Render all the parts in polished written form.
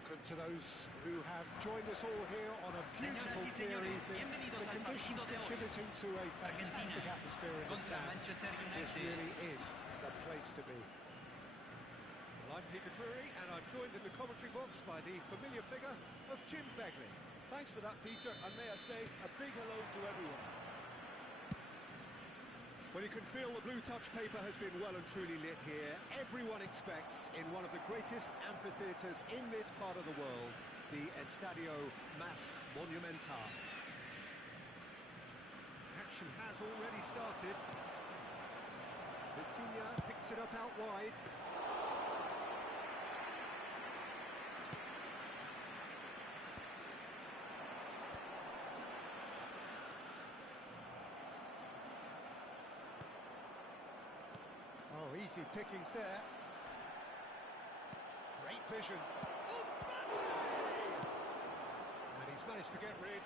welcome to those who have joined us all here on a beautiful, clear evening. The conditions contributing to a fantastic atmosphere in the stands. This really is the place to be. Well, I'm Peter Drury, and I'm joined in the commentary box by the familiar figure of Jim Beglin. Thanks for that, Peter, and may I say a big hello to everyone. Well, you can feel the blue touch paper has been well and truly lit here. Everyone expects, in one of the greatest amphitheatres in this part of the world, the Estadio Mas Monumental. Action has already started. Vitinha picks it up out wide. Oh, easy pickings there. Great vision. And he's managed to get rid.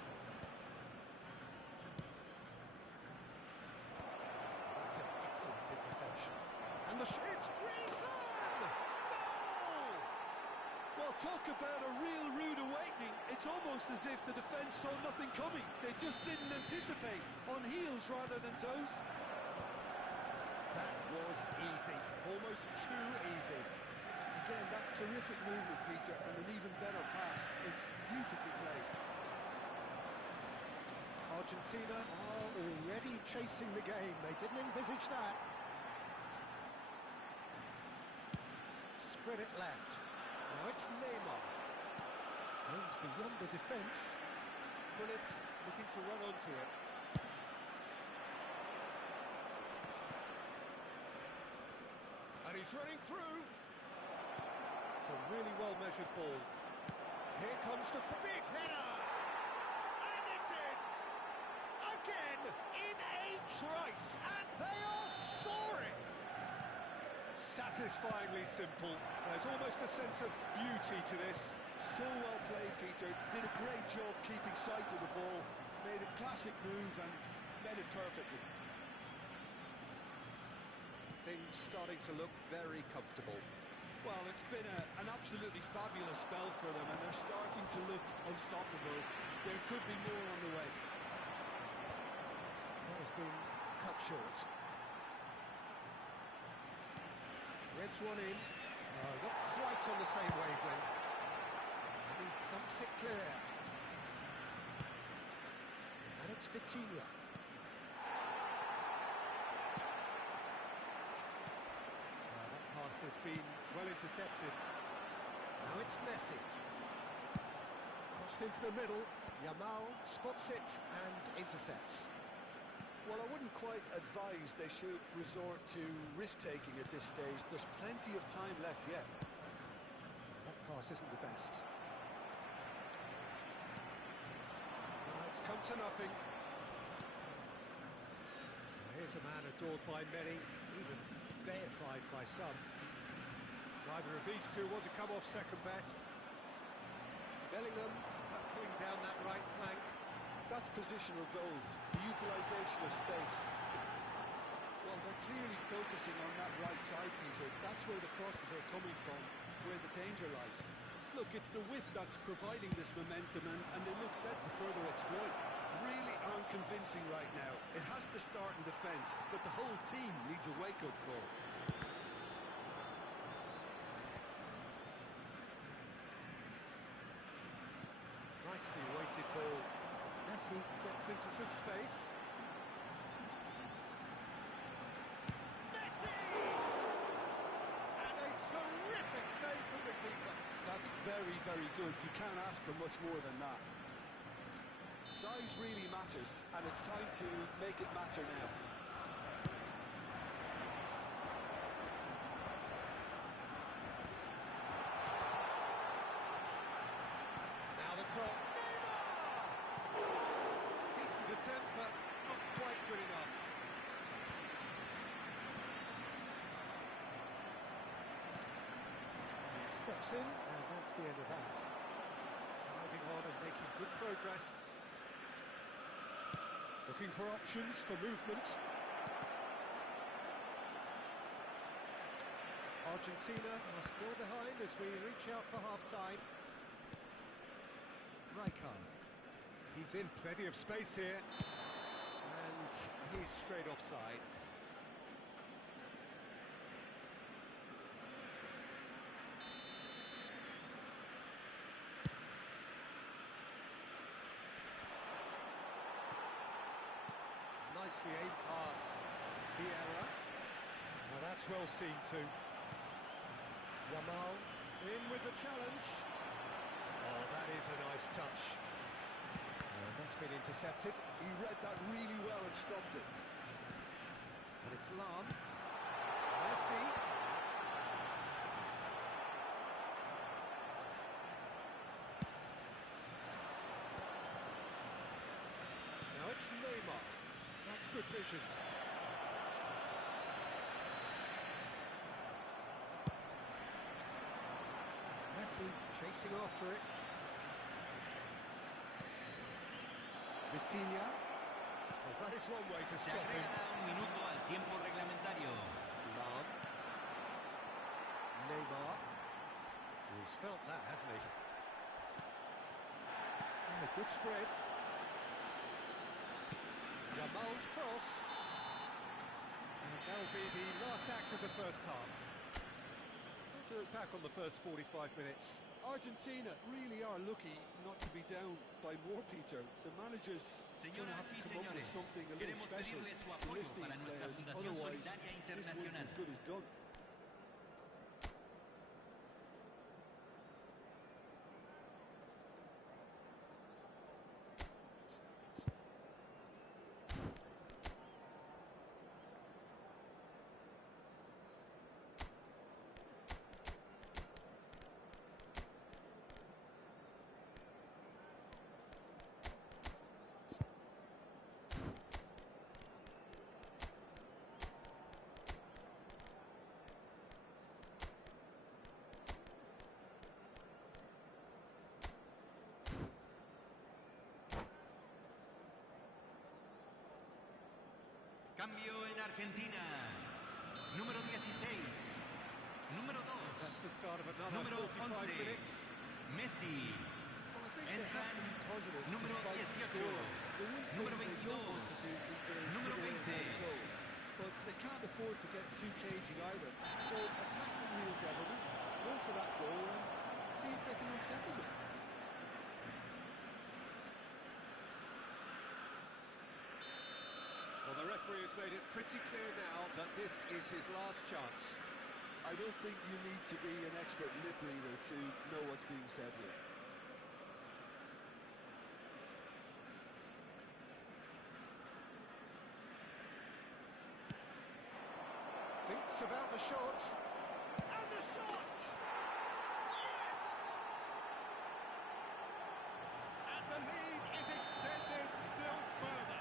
That's an excellent interception. And it's Griezmann! Goal! Well, talk about a real rude awakening. It's almost as if the defence saw nothing coming. They just didn't anticipate. On heels rather than toes. That was easy, almost too easy. Again, that's terrific movement, Peter, and an even better pass. It's beautifully played. Argentina are already chasing the game. They didn't envisage that. Spread it left. Now it's Neymar. Aims beyond the defence. Gullit looking to run onto it. And he's running through. It's a really well-measured ball. Here comes the big header. And it's in. Again, in a trice. And they are soaring. Satisfyingly simple. There's almost a sense of beauty to this. So well played, Peter. Did a great job keeping sight of the ball. Made a classic move and made it perfectly. Things starting to look very comfortable. Well, it's been an absolutely fabulous spell for them, and they're starting to look unstoppable. There could be more on the way. That has been cut short. Threads one in. Not quite on the same wavelength. And he thumps it clear. And it's Vitinha. Has been well intercepted. Now it's Messi. Crossed into the middle. Yamal spots it and intercepts. Well, I wouldn't quite advise they should resort to risk-taking at this stage. There's plenty of time left yet. That pass isn't the best. It's come to nothing. Here's a man adored by many, even deified by some. Neither of these two want to come off second best. Bellingham settling down that right flank. That's positional goals, the utilisation of space. Well, they're clearly focusing on that right side, Peter. That's where the crosses are coming from, where the danger lies. Look, it's the width that's providing this momentum, and they look set to further exploit. Really aren't convincing right now. It has to start in defence, but the whole team needs a wake-up call. Nicely weighted ball. Messi gets into some space. Messi! And a terrific save from the keeper. That's very, very good. You can't ask for much more than that. Size really matters, and it's time to make it matter now. Now the cross. Neymar! Decent attempt, but not quite good enough. He steps in, and that's the end of that. Driving on and making good progress. Looking for options for movement. Argentina are still behind as we reach out for half-time. high card. He's in plenty of space here. And he's straight offside. Nicely aimed pass. Vieira. Now that's well seen too. Yamal in with the challenge. Oh, that is a nice touch. That's been intercepted. He read that really well and stopped it. But it's Lam. Messi. Now it's Neymar. That's good vision. Messi chasing after it. Vitinha. Well, that is one way to stop him. Un minuto al tiempo reglamentario. Lam. Neymar. He's felt that, hasn't he? Yeah, good spread. Yamal's cross. And that'll be the last act of the first half. To look back on the first 45 minutes. Argentina really are lucky not to be down by more, Peter. The manager's going to have to come up with something a little special to lift these players. Otherwise, this one's as good as done. Cambio en Argentina. Número 16. Número 2. That's the start of another Número 45 11. minutes. Messi. Well, I think they have to be positive Número despite the 18. score. The one thing Número they don't want to do, Peter, is Número give away 20. a goal. But they can't afford to get too cagey either. So attack the real devilment, go for that goal and see if they can unsettle them. Well, the referee has made it pretty clear now that this is his last chance. I don't think you need to be an expert lip reader to know what's being said here. Thinks about the shot. And the shot! Yes! And the lead is extended still further.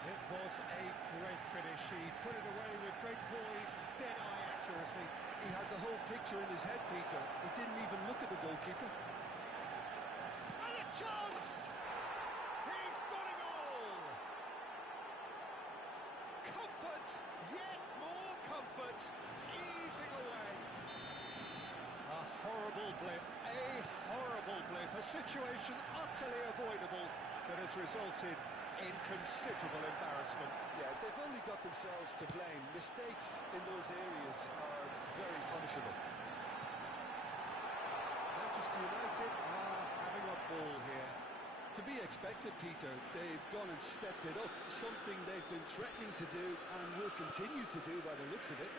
It was a great finish. He put it away with great poise, dead-eye accuracy. He had the whole picture in his head, Peter. He didn't even look at the goalkeeper. And a chance! He's got it all! Comfort, yet more comfort, easing away. A horrible blip, a situation utterly avoidable that has resulted in considerable embarrassment. Yeah, they've only got themselves to blame. Mistakes in those areas are very punishable. Manchester United are having a ball here. To be expected, Peter. They've gone and stepped it up, something they've been threatening to do and will continue to do by the looks of it.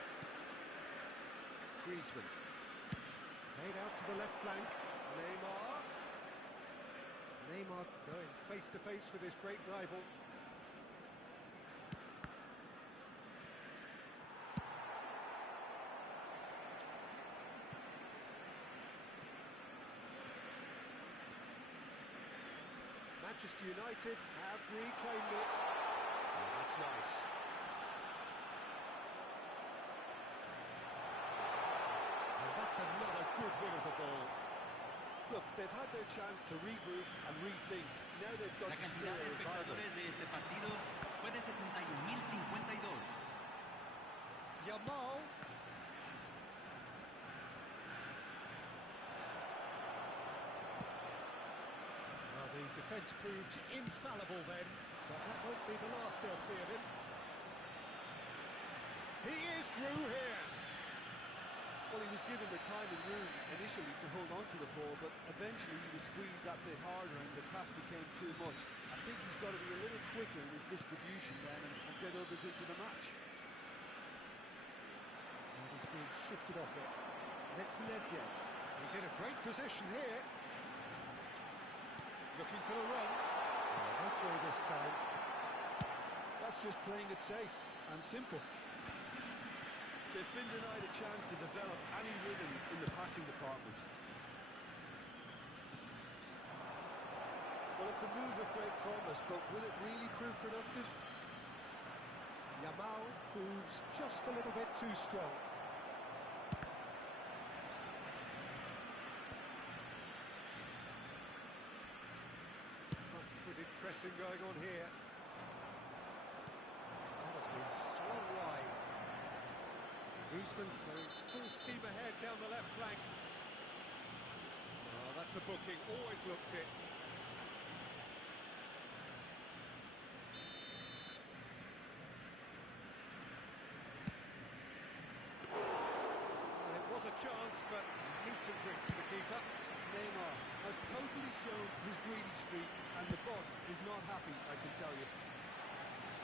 Griezmann. Played out to the left flank. Neymar going face-to-face with his great rival. Manchester United have reclaimed it. Oh, that's nice. And that's another good win of the ball. Look, they've had their chance to regroup and rethink. Now they've got La to cantidad steer de a revival. espectadores de este partido fue de 61.052. Yamal. defence proved infallible then, but that won't be the last they'll see of him. He is through here. Well, he was given the time and room initially to hold on to the ball, but eventually he was squeezed that bit harder and the task became too much. I think he's got to be a little quicker in his distribution then and get others into the match. And he's being shifted off it. And it's Nedved. He's in a great position here. Looking for the run. No joy this time. That's just playing it safe and simple. They've been denied a chance to develop any rhythm in the passing department. Well, it's a move of great promise, but will it really prove productive? Yamal proves just a little bit too strong. Front-footed pressing going on here. That has been swung wide. Griezmann goes full steam ahead down the left flank. Oh, that's a booking, always looked it. Well, it was a chance, but neat and quick for the keeper. Neymar has totally shown his greedy streak, and the boss is not happy, I can tell you.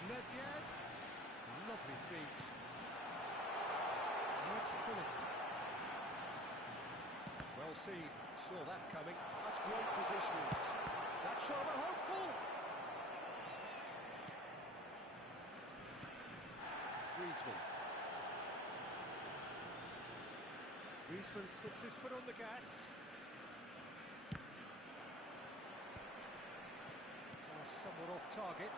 Nedved, lovely feet. That's Bullet. Well seen, saw that coming. That's great positioning. That's rather hopeful. Griezmann puts his foot on the gas. Pass somewhat off target.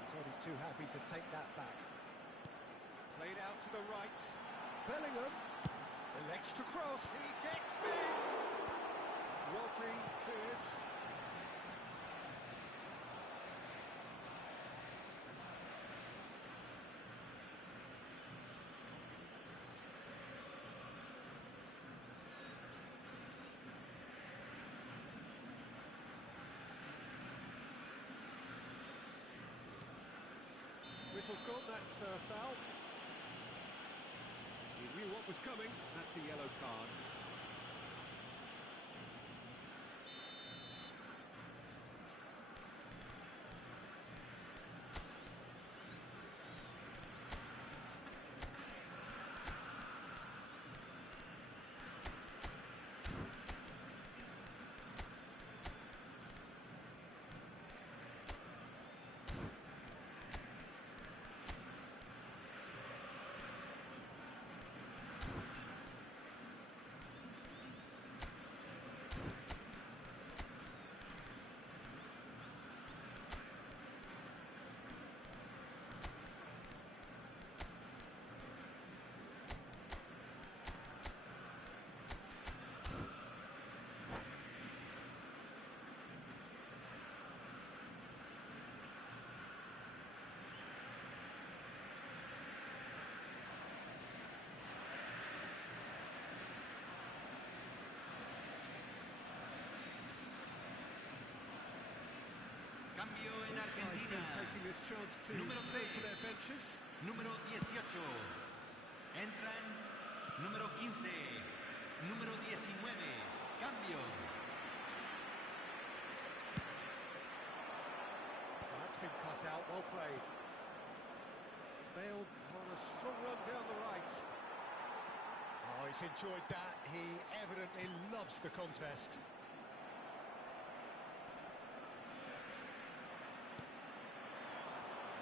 He's only too happy to take that back. Played out to the right. Bellingham elects to cross. He gets big. Rodri clears. Whistle's gone, that's foul. He knew what was coming, that's a yellow card. Cambio en Argentina. Número 3, número 18. Entran número 15, número 19. Cambio. Well, that's been cut out, well played. Bale on a strong run down the right. Oh, he's enjoyed that. He evidently loves the contest.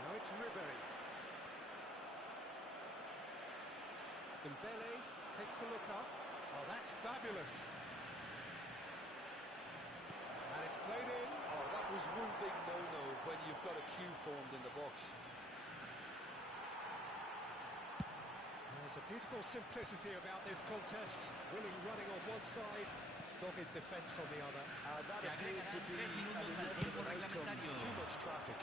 Now it's Ribery. Dembele takes a look up. Oh, that's fabulous. And it's played in. Oh, that was one big no-no when you've got a queue formed in the box. There's a beautiful simplicity about this contest. Willing running on one side, dogged defence on the other. That appeared to be an inevitable outcome. Too much traffic.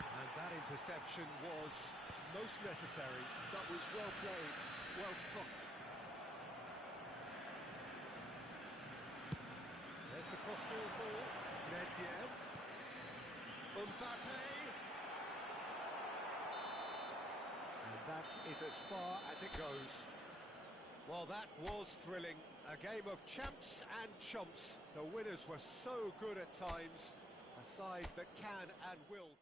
And that interception was most necessary. That was well played. well struck. There's the crossfield ball. Nedved. Mbappe. And that is as far as it goes. Well, that was thrilling. A game of champs and chumps. The winners were so good at times. A side that can and will.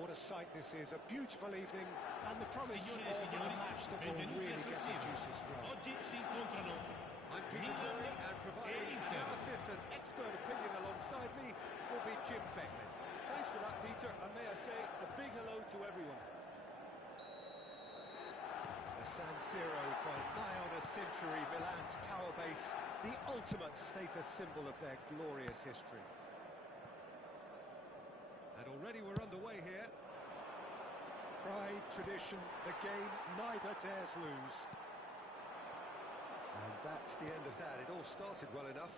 what a sight this is. A beautiful evening and the promise of a match that will really get the juices flowing. I'm Peter Drury, and providing analysis and expert opinion alongside me will be Jim Beckley. Thanks for that, Peter, and may I say a big hello to everyone. The San Siro for nigh on a century, Milan's power base, the ultimate status symbol of their glorious history. And already we're underway here. Pride, tradition, the game neither dares lose. And that's the end of that. It all started well enough.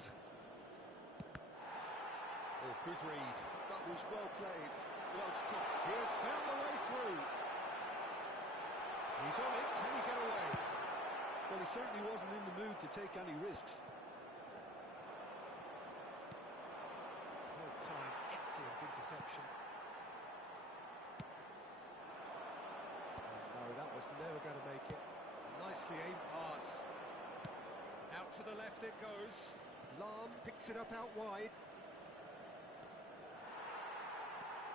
Oh, good read. That was well played, well stopped. He has found the way through. He's on it. Can he get away? Well, he certainly wasn't in the mood to take any risks. Well timed, excellent interception. Oh, no, that was never going to make it. Nicely aimed pass. Out to the left it goes. Lahm picks it up out wide.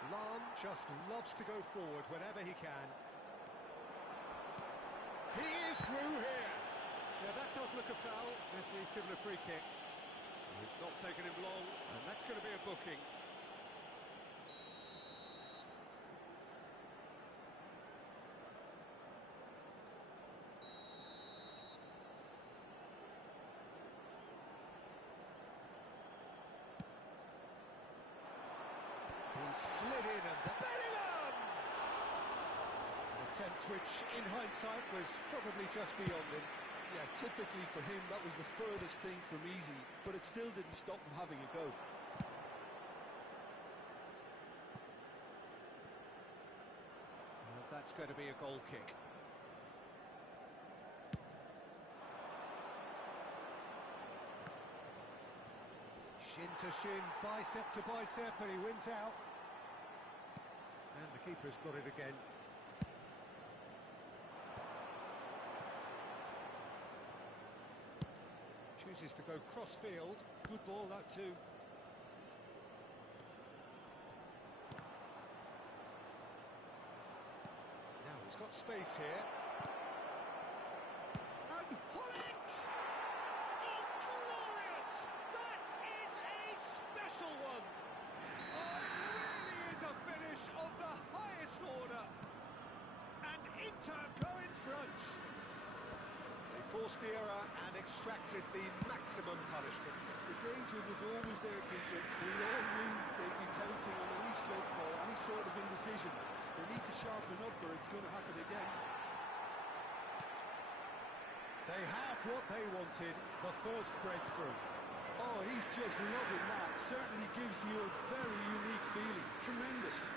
Lahm just loves to go forward whenever he can. He is through here. Yeah, that does look a foul. Referee's given a free kick. It's not taken him long, and that's going to be a booking. He slid in and Bellingham! An attempt which, in hindsight, was probably just beyond him. Yeah, typically for him, that was the furthest thing from easy, but it still didn't stop him having a go. And that's going to be a goal kick. Shin to shin, bicep to bicep, and he wins out. And the keeper's got it again. Chooses to go cross-field. Good ball, that too. Now he's got space here. And Holland! Oh, glorious! That is a special one! Oh, it really is a finish of the highest order. And Inter go in front. They forced the error and extracted the maximum punishment. The danger was always there, Peter. We all knew they'd be pouncing on any slope call, any sort of indecision. They need to sharpen up or it's going to happen again. They have what they wanted, the first breakthrough. Oh, he's just loving that. Certainly gives you a very unique feeling. Tremendous.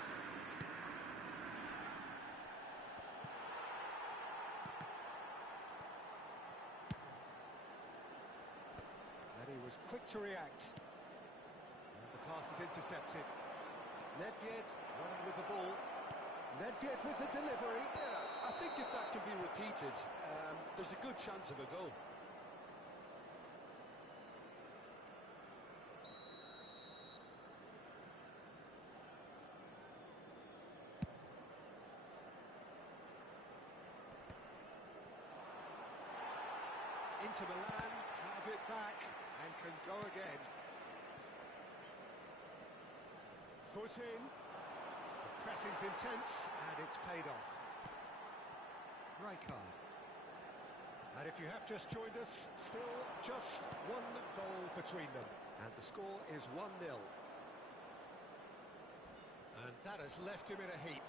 And he was quick to react. And the pass is intercepted. Nedved running with the ball. Nedved with the delivery. Yeah, I think if that can be repeated, there's a good chance of a goal. Inter Milan have it back and can go again. Foot in. The pressing's intense and it's paid off. Rijkaard. And if you have just joined us, still just one goal between them. And the score is 1-0. And that has left him in a heap.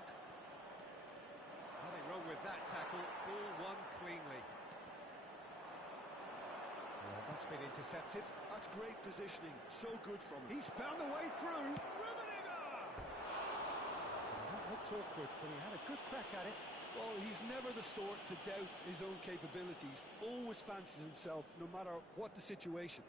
Nothing wrong with that tackle. Ball won cleanly. And that's been intercepted. That's great positioning. So good from him. He's found a way through. Rummenigge! That looked awkward, but he had a good crack at it. Well, he's never the sort to doubt his own capabilities. Always fancies himself, no matter what the situation.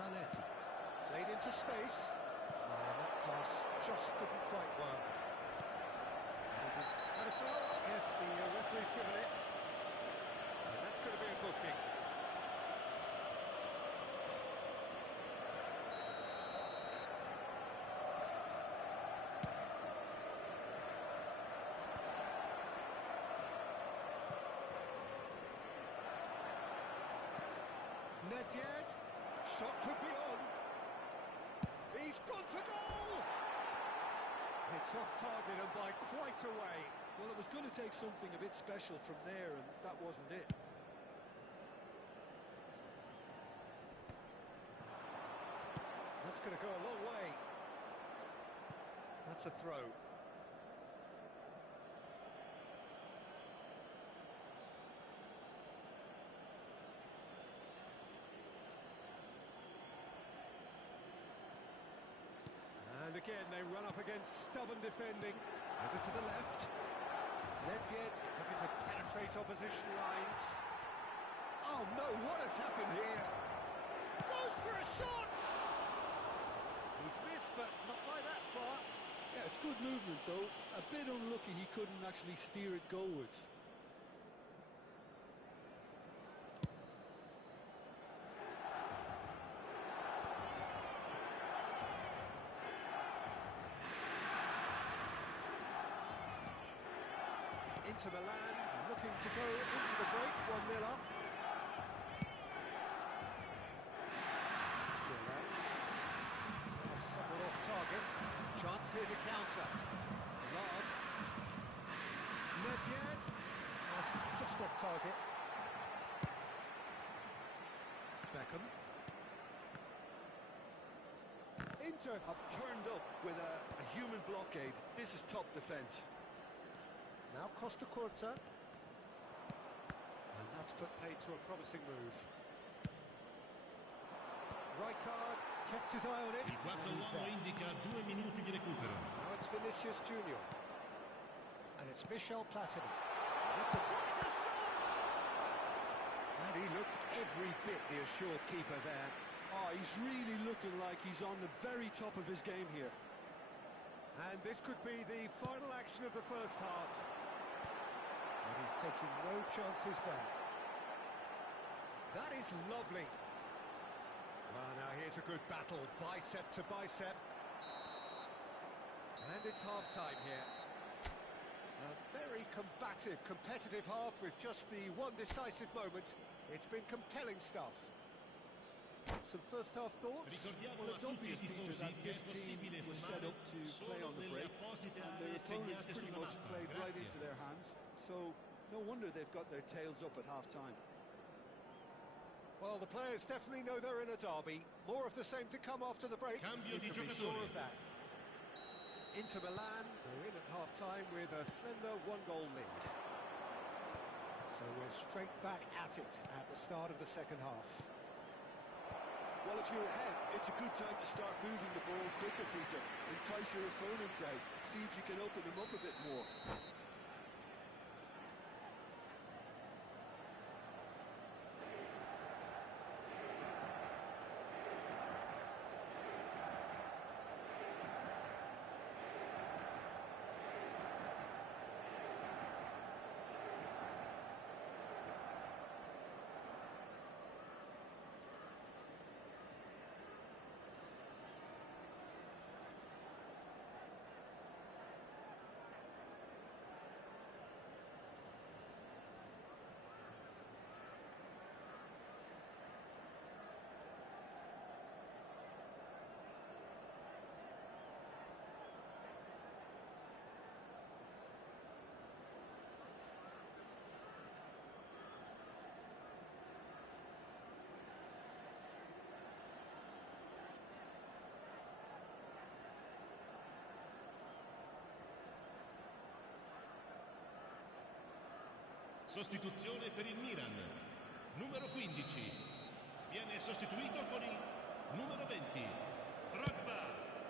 Zanetti. Played into space. That pass just didn't quite work. And a foul? Yes, the referee's given it. And that's going to be a booking. Nedved, shot could be on. He's gone for goal! It's off target and by quite a way. Well, it was going to take something a bit special from there, and that wasn't it. That's going to go a long way. That's a throw. And again, they run up against stubborn defending. Over to the left. Nedved looking to penetrate opposition lines. Oh no, what has happened here? Goes for a shot! He's missed, but not by that far. Yeah, it's good movement, though. A bit unlucky he couldn't actually steer it goalwards. Inter Milan looking to go into the break, 1-0 up. Tiller. Somewhat off target. Chance here to counter. Lob. Nedved. Just off target. Beckham. Inter have turned up with a human blockade. This is top defence. Now Costa Curta. And that's put paid to a promising move. Rijkaard kept his eye on it. Il quarto uomo indica 2 minuti di recupero. Now it's Vinicius Junior. And it's Michel Platini. It's a shot! And he looked every bit the assured keeper there. Oh, he's really looking like he's on the very top of his game here. And this could be the final action of the first half. And he's taking no chances there. That is lovely. Well, now here's a good battle, bicep to bicep. And it's half-time here. A very combative, competitive half with just the one decisive moment. It's been compelling stuff. Some first-half thoughts? Well, it's obvious, Peter, that this team was set up to play on the break, and their opponents pretty much played right into their hands, so no wonder they've got their tails up at half-time. Well, the players definitely know they're in a derby. More of the same to come after the break. You can be sure of that. Inter Milan go in at half-time with a slender one-goal lead. So we're straight back at it at the start of the second half. Well, if you're ahead, it's a good time to start moving the ball quicker, Peter. Entice your opponents out. See if you can open them up a bit more. Sostituzione per il Milan. Numero 15. Viene sostituito con il numero 20. Drogba.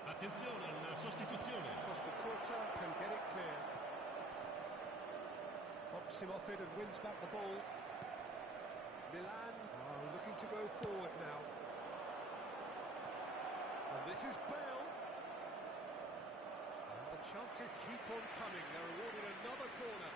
Attenzione, una sostituzione. Costa Curta can get it clear. Pops him off it and wins back the ball. Milan are looking to go forward now. And this is Bale. And the chances keep on coming. They're awarded another corner.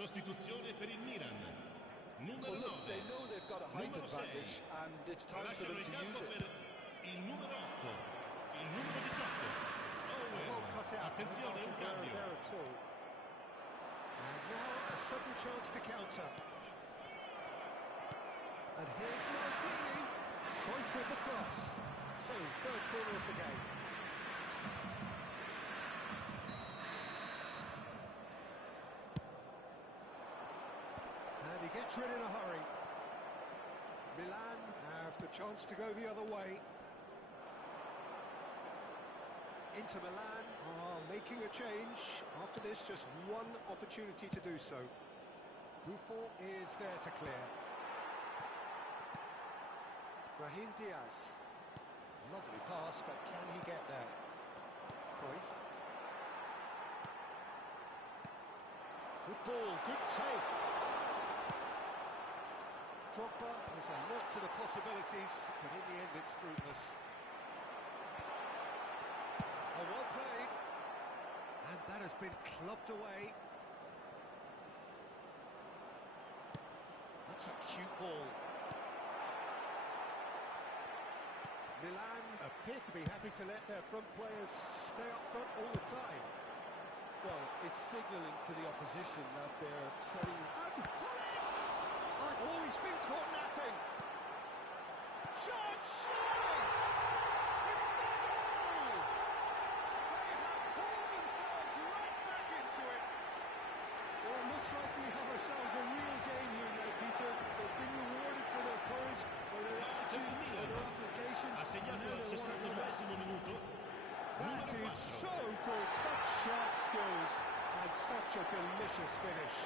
Sostituzione per il Milan. Numero Well, look, 9. they know they've got a height Numero advantage, 6. and it's time for Lasciano them il to campo use it. per il numero 8. Il numero 18. Well cut out. Attenzione, un Margin cambio. there at all. And now a sudden chance to counter. And here's Maldini. Cruyff with the cross. So, third corner of the game. And he gets rid in a hurry. Milan have the chance to go the other way. Inter Milan are making a change. After this, just one opportunity to do so. Buffon is there to clear. Brahim Diaz. Lovely pass, but can he get there? Cruyff. Good ball, good take. Drogba has alert to the possibilities, but in the end it's fruitless. Oh, well played. And that has been clubbed away. That's a cute ball. Milan appear to be happy to let their front players stay up front all the time. Well, it's signalling to the opposition that they're setting... And Hollins! Oh, he's been caught napping. Chance, surely! It's the goal! They have pulled themselves right back into it. Well, it looks like we have ourselves a real game here now, Peter. They've been rewarded for their courage, for their attitude, for their application. Ha segnato al 69esimo minuto. That is so good, such sharp skills, and such a delicious finish.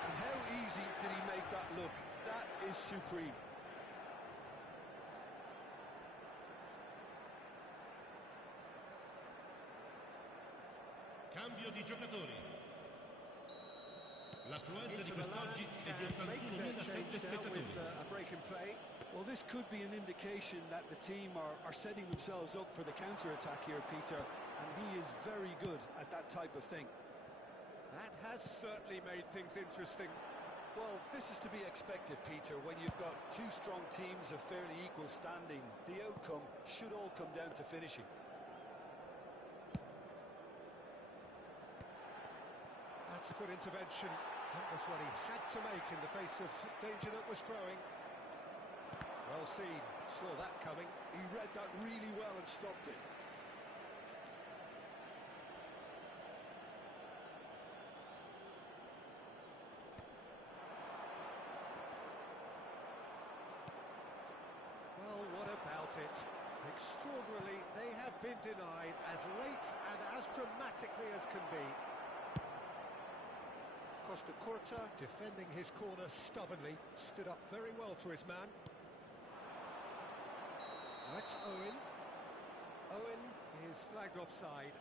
And how easy did he make that look? That is supreme. Cambio di giocatori. L'affluenza di Inter Milan quest'oggi è di can make their 81.007 change now spettatori. with a break in play. Well, this could be an indication that the team are setting themselves up for the counter-attack here, Peter, and he is very good at that type of thing. That has certainly made things interesting. Well, this is to be expected, Peter, when you've got two strong teams of fairly equal standing. The outcome should all come down to finishing. That's a good intervention. That was what he had to make in the face of danger that was growing. Well seen, saw that coming. He read that really well and stopped it. Well, what about it? Extraordinarily, they have been denied as late and as dramatically as can be. Costa Curta, defending his corner stubbornly, stood up very well to his man. Now it's Owen. Owen is flagged offside.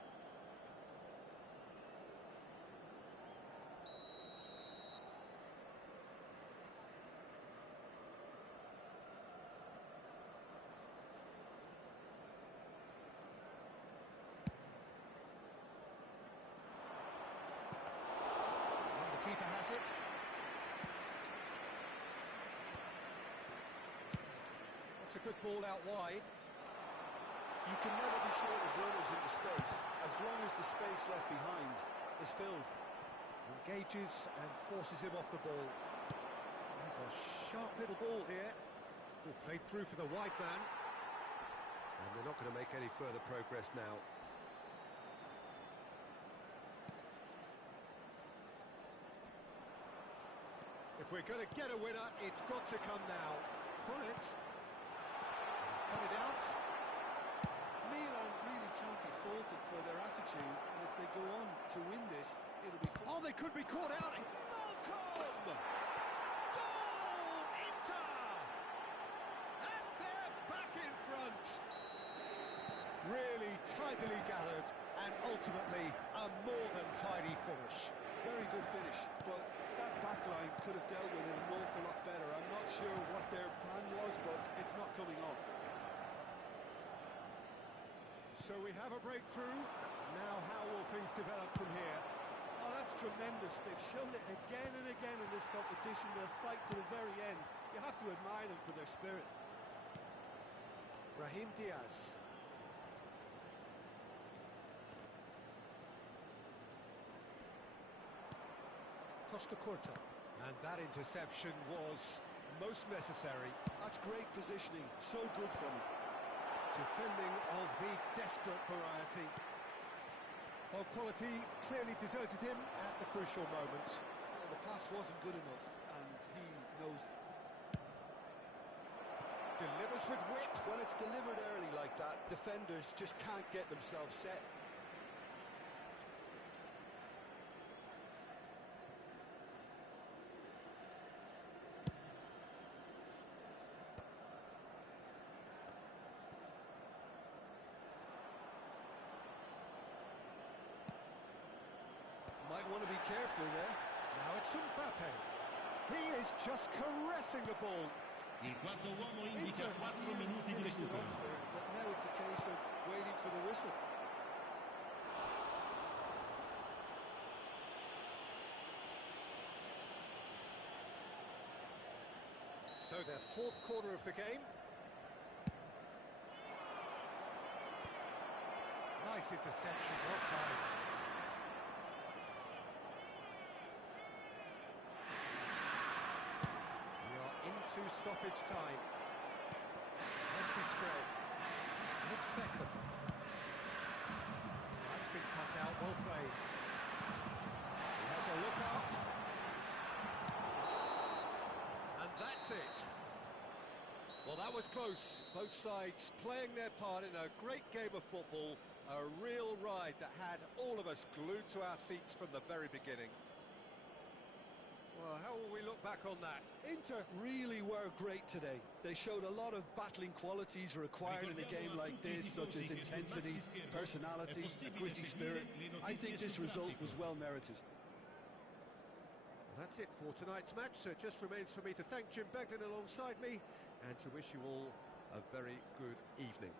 And the keeper has it. That's a good ball out wide. You can never be short of runners in the space, as long as the space left behind is filled. Engages and forces him off the ball. There's a sharp little ball here. Good played through for the wide man. And they're not going to make any further progress now. If we're going to get a winner, it's got to come now. Pull it. He's cut it out. Milan really can't be faulted for their attitude, and if they go on to win this, it'll be fun. Oh, they could be caught out. Malcolm! Goal! Inter! And they're back in front. Really tidily gathered, and ultimately a more than tidy finish. Very good finish, but that back line could have dealt with it an awful lot better. I'm not sure what their plan was, but it's not coming off. So we have a breakthrough. Now how will things develop from here? Oh, that's tremendous. They've shown it again and again in this competition. They'll fight to the very end. You have to admire them for their spirit. Brahim Diaz. Costa Curta. And that interception was most necessary. That's great positioning. So good from him. Defending of the desperate variety. Well, quality clearly deserted him at the crucial moments. Well, the pass wasn't good enough, and he knows it. Delivers with wit. When it's delivered early like that, defenders just can't get themselves set. Might want to be careful there. Now it's Mbappe. He is just caressing the ball. Il quarto uomo indica Inter 4 nearly minuti di finished it recupero. off there, but now it's a case of waiting for the whistle. So their fourth quarter of the game. Nice interception, well timed. We are into stoppage time. Nicely spread. And it's Beckham. That's been cut out, well played. He has a look up. And that's it. Well, that was close. Both sides playing their part in a great game of football. A real ride that had all of us glued to our seats from the very beginning. Well, how will we look back on that? Inter really were great today. They showed a lot of battling qualities required in a game like this, such as intensity, personality, a gritty spirit. I think this result was well merited. Well, that's it for tonight's match, so it just remains for me to thank Jim Beglin alongside me and to wish you all a very good evening.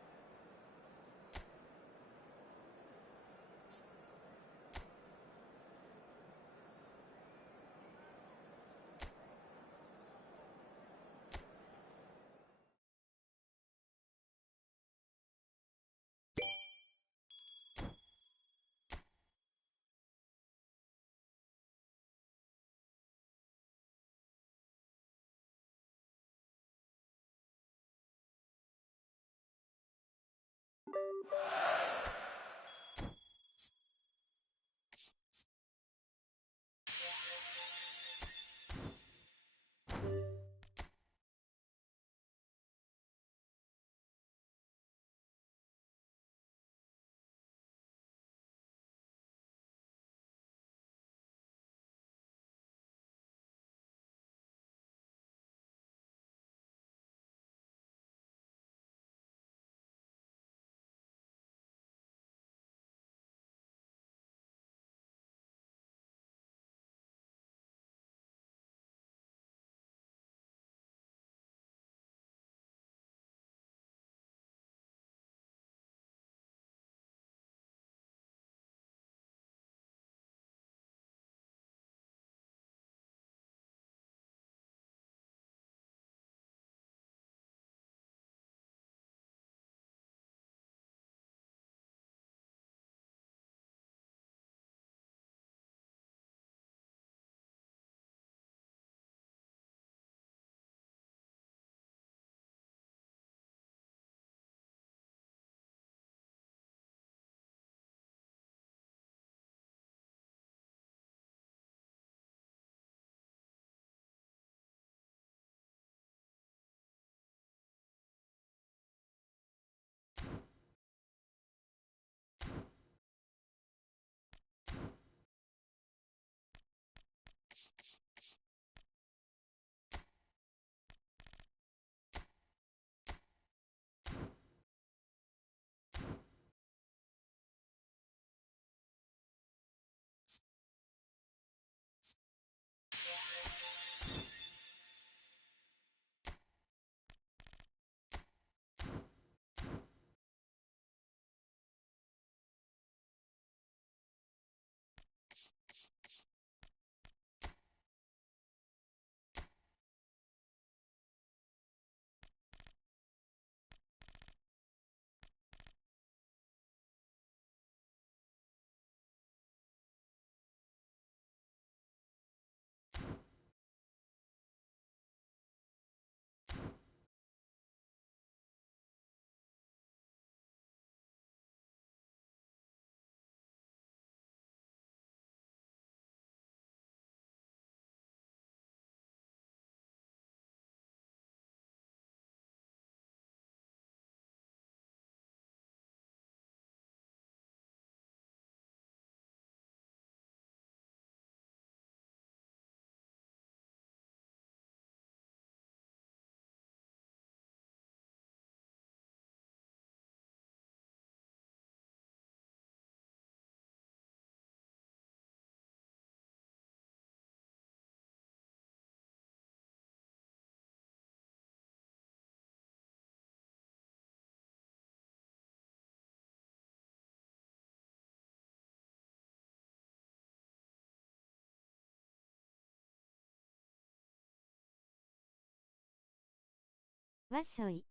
わっしょい。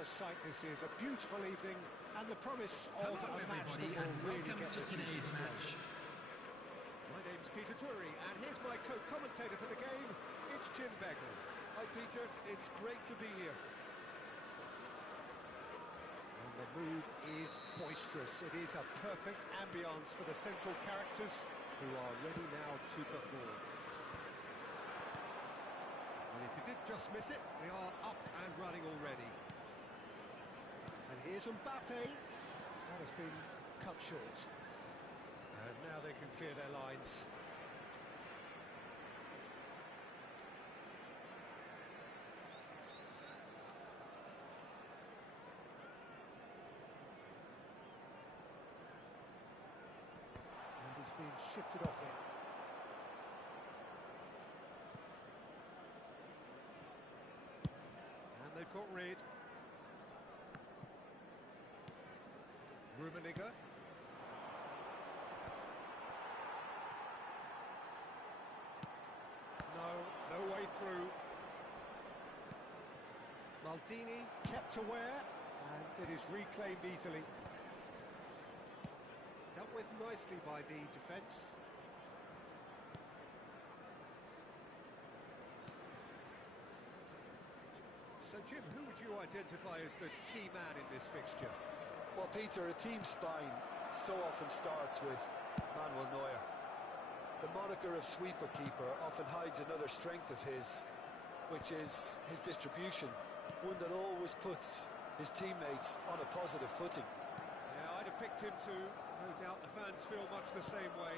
What a sight this is, a beautiful evening, and the promise of Hello a match that everybody will and really welcome get to the today's juices flowing. match. My name's Peter Drury, and here's my co-commentator for the game, it's Jim Beglin. Hi Peter, it's great to be here. And the mood is boisterous. It is a perfect ambience for the central characters who are ready now to perform. And if you did just miss it, we are up and running already. And here's Mbappe. That has been cut short. And now they can clear their lines. And he's been shifted off it. And they've got rid. Rummenigge. No way through. Maldini kept aware, and it is reclaimed easily. Dealt with nicely by the defence. So Jim, who would you identify as the key man in this fixture? Well Peter, a team spine so often starts with Manuel Neuer. The moniker of sweeper keeper often hides another strength of his, which is his distribution, one that always puts his teammates on a positive footing. Yeah, I'd have picked him too. No doubt the fans feel much the same way.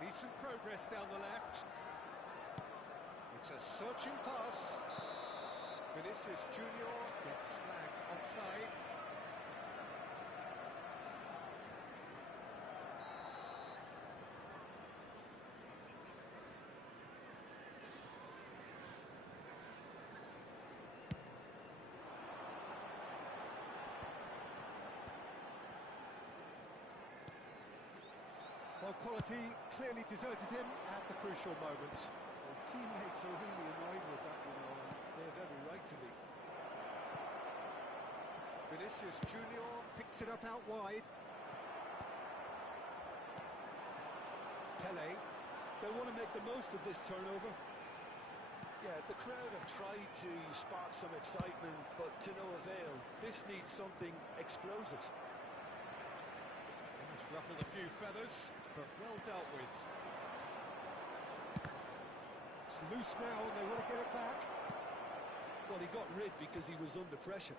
Decent progress down the left. It's a searching pass. Vinicius Junior gets flagged offside. Well, quality clearly deserted him at the crucial moment. His teammates are really annoyed with that, you know, and they have every right to be. Vinicius Junior picks it up out wide. Pele. They want to make the most of this turnover. Yeah, the crowd have tried to spark some excitement, but to no avail. This needs something explosive. It's ruffled a few feathers, but well dealt with. It's loose now and they want to get it back. Well, he got rid because he was under pressure.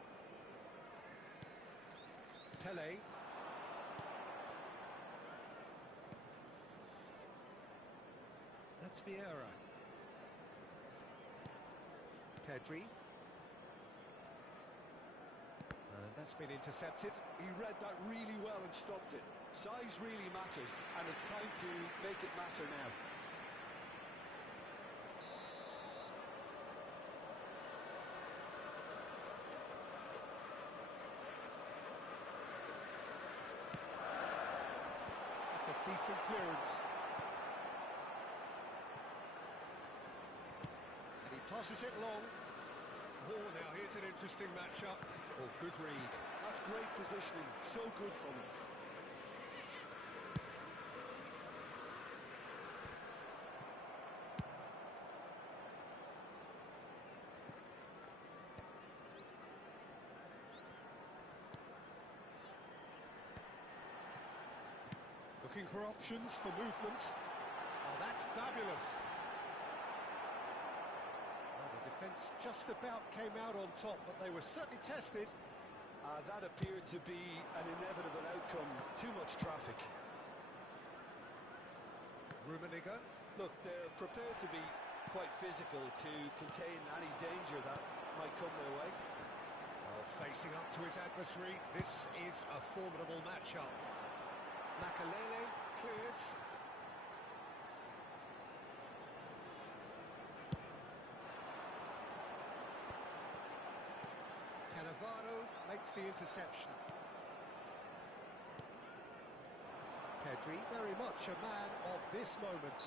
Pele. That's Vieira. Pedri. And that's been intercepted. He read that really well and stopped it. Size really matters, and it's time to make it matter now. That's a decent clearance. And he passes it long. Oh, now here's an interesting matchup. Oh, good read. That's great positioning, so good from him. Looking for options for movement. Oh, that's fabulous. Well, the defence just about came out on top, but they were certainly tested. That appeared to be an inevitable outcome. Too much traffic. Rummenigge. Look, they're prepared to be quite physical to contain any danger that might come their way. Oh, facing up to his adversary, this is a formidable matchup. Makalele clears. Cannavaro makes the interception. Pedri, very much a man of this moment.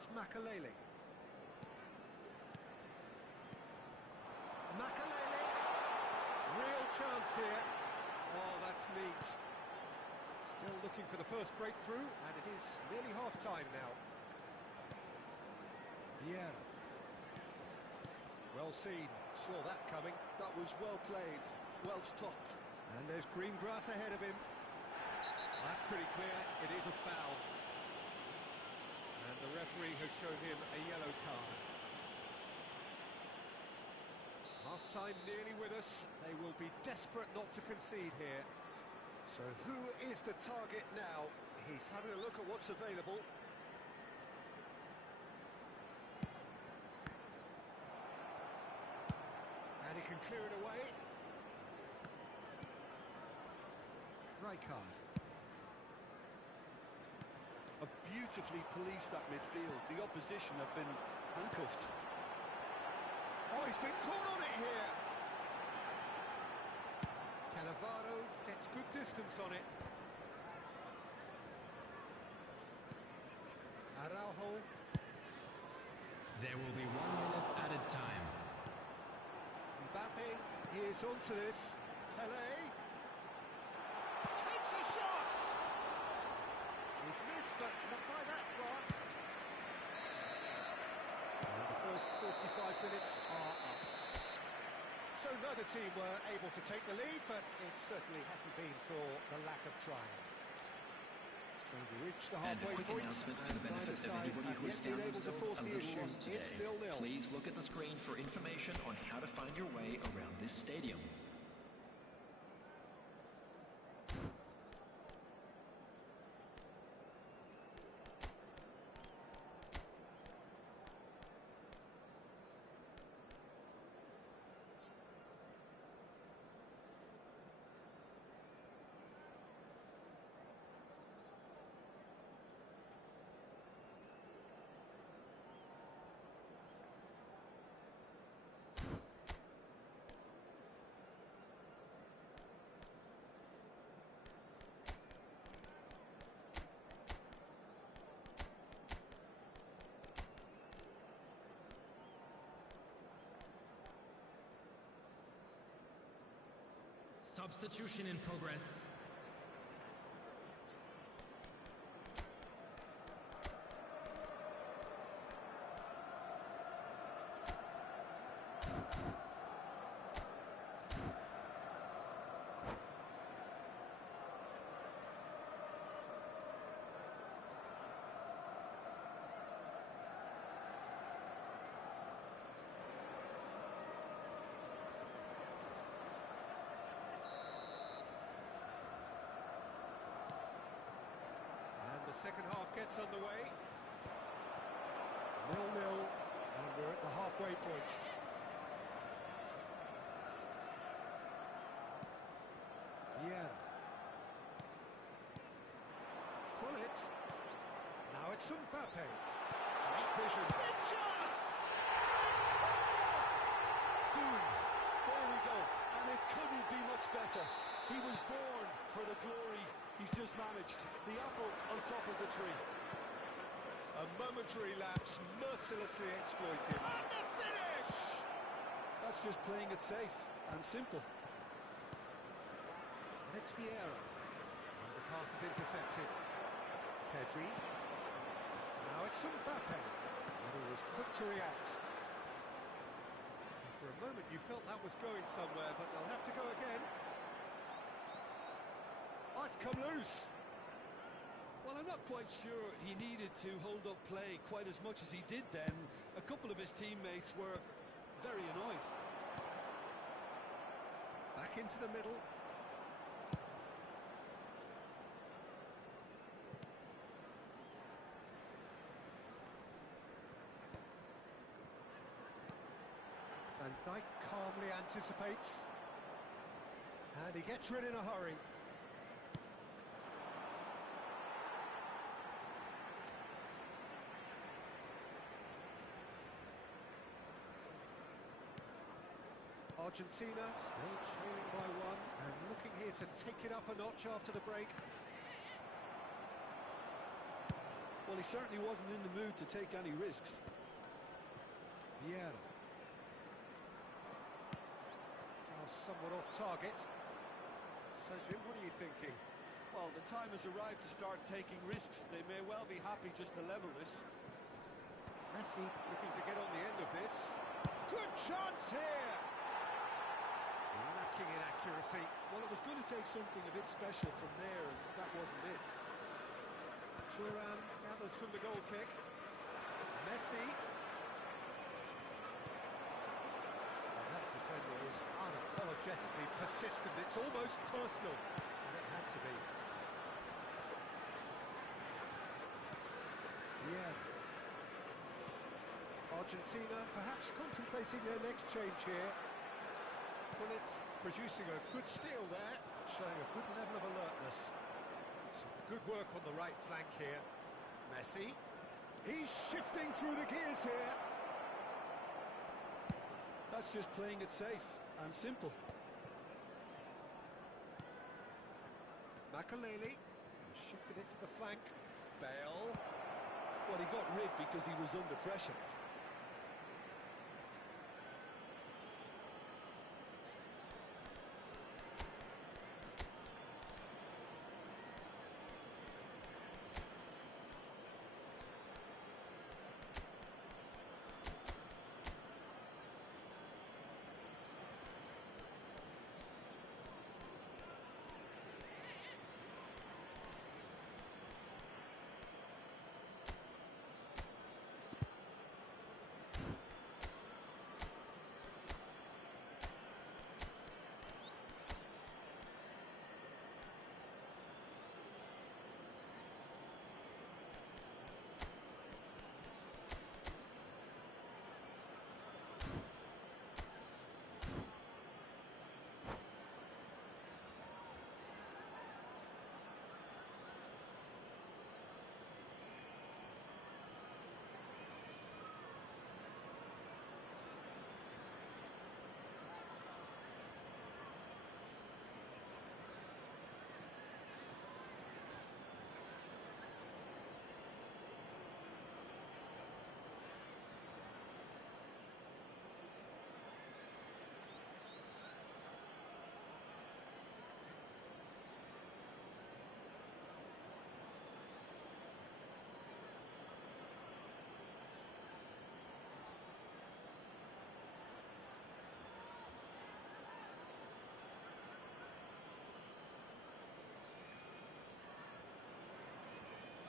It's Makalele. Makalele! Real chance here. Oh, that's neat. Still looking for the first breakthrough, and it is nearly half-time now. Yeah. Well seen. Saw that coming. That was well played, well stopped. And there's green grass ahead of him. That's pretty clear. It is a foul. And the referee has shown him a yellow card. Half-time nearly with us. They will be desperate not to concede here. So who is the target now? He's having a look at what's available. And he can clear it away. Rijkaard. Have beautifully policed that midfield. The opposition have been handcuffed. Oh, he's been caught on it here. Cannavaro gets good distance on it. Araujo. There will be 1 minute added time. Mbappe is onto this. Pelé takes a shot. He's missed, but not by that far. And the first 45 minutes are up. So neither team were able to take the lead, but it certainly hasn't been for the lack of trying. So we reached the And a halfway quick point, announcement for and the benefit neither of side anybody have who has yet been found able to themselves force a the little issue. lost It's today. 0-0. Please look at the screen for information on how to find your way around this stadium. Substitution in progress. The second half gets underway. 0-0, and we're at the halfway point. Yeah. Krullit. Now it's Mbappe. Great vision. Big chance! Boom! There we go. And it couldn't be much better. He was born for the glory he's just managed. The apple on top of the tree. A momentary lapse, mercilessly exploited. And the finish! That's just playing it safe and simple. And it's Vieira. And the pass is intercepted. Pedri. Now it's Mbappe. And he was quick to react. And for a moment you felt that was going somewhere, but they'll have to go again. Oh, it's come loose. Well, I'm not quite sure he needed to hold up play quite as much as he did then. A couple of his teammates were very annoyed. Back into the middle. Van Dijk calmly anticipates. And he gets rid in a hurry. Argentina still trailing by one and looking here to take it up a notch after the break. Well, he certainly wasn't in the mood to take any risks. Vieira. Now somewhat off target. So, Jim, what are you thinking? Well, the time has arrived to start taking risks. They may well be happy just to level this. Messi looking to get on the end of this. Good chance here! Lacking in accuracy. Well, it was going to take something a bit special from there, and that wasn't it. Thuram gathers from the goal kick. Messi. And that defender is unapologetically persistent. It's almost personal. And it had to be. Yeah. Argentina perhaps contemplating their next change here. Pullet producing a good steal there, showing a good level of alertness. Some good work on the right flank here. Messi. He's shifting through the gears here. That's just playing it safe and simple. Makaleli shifted it to the flank. Bale. Well, he got rid because he was under pressure.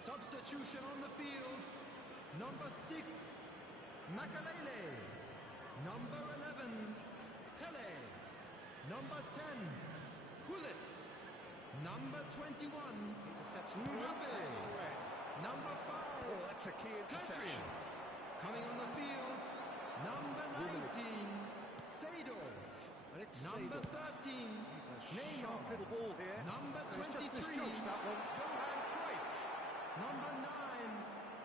Substitution on the field. Number 6, Makalele. Number 11, Pele. Number 10, Pullet. Number 21, Interception. Urabe. That's all red. Number 5, Oh, that's a key interception. Patrick. Coming on the field, number 19, Seydorf. And it's Number Seydorf. 13, He's a sharp little ball here. Number He's just 23, misjudged that one. Johan Cruyff. Number 9,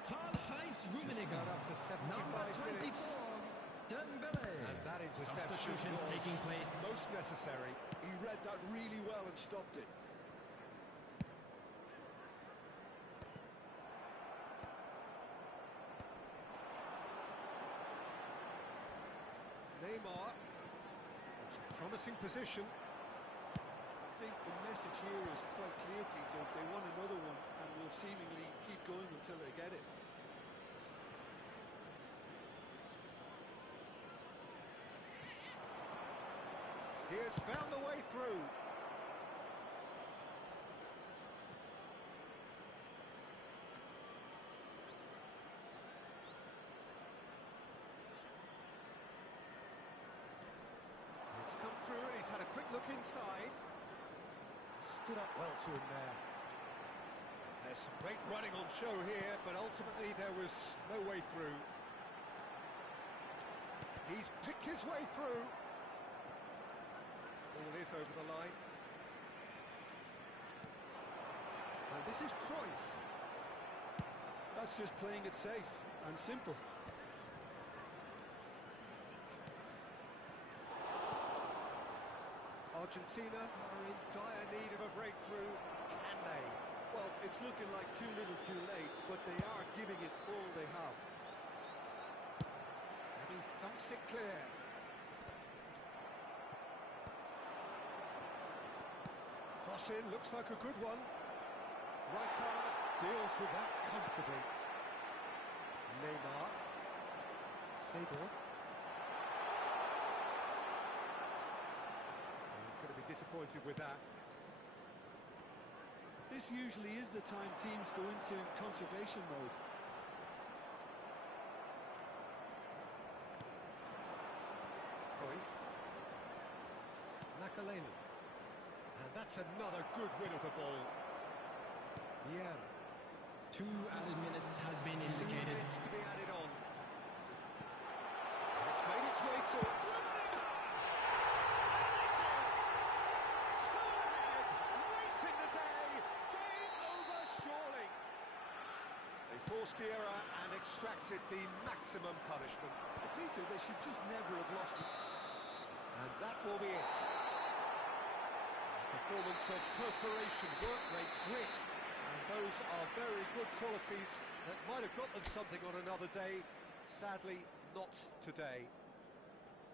Karl-Heinz Rummenigge. Just about up to 75 Number 24, minutes. Dembele. And that interception Substitutions was taking place. most necessary. He read that really well and stopped it. Neymar. That's a promising position. I think the message here is quite clear, Peter. They want another one and will seemingly keep going until they get it. He has found the way through. It's come through and he's had a quick look inside. Stood up well to him there. There's some great running on show here, but ultimately there was no way through. He's picked his way through. Ball is over the line. And this is Cruyff. That's just playing it safe and simple. Argentina are in dire need of a breakthrough. Can they? Well, it's looking like too little too late, but they are giving it all they have. And he thumps it clear. Cross in, looks like a good one. Rijkaard deals with that comfortably. Neymar. Seedorf. He's going to be disappointed with that. This usually is the time teams go into conservation mode. Cruyff. Makaleli. And that's another good win of the ball. Vieira. 2 added minutes has been 2 indicated. minutes to be added on. And it's made its way to... Two ahead, late in the day. Game over, surely. They forced the error and extracted the maximum punishment. But Peter, they should just never have lost it. And that will be it. Performance of perspiration, work rate, grit, and those are very good qualities that might have got them something on another day. Sadly, not today.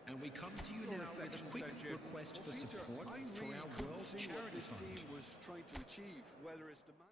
And we come to you Your now with a reflections, quick don't you? request Well, for Peter, support I for really our couldn't World see what Charity this Fund. team was trying to achieve, whether it's the manager.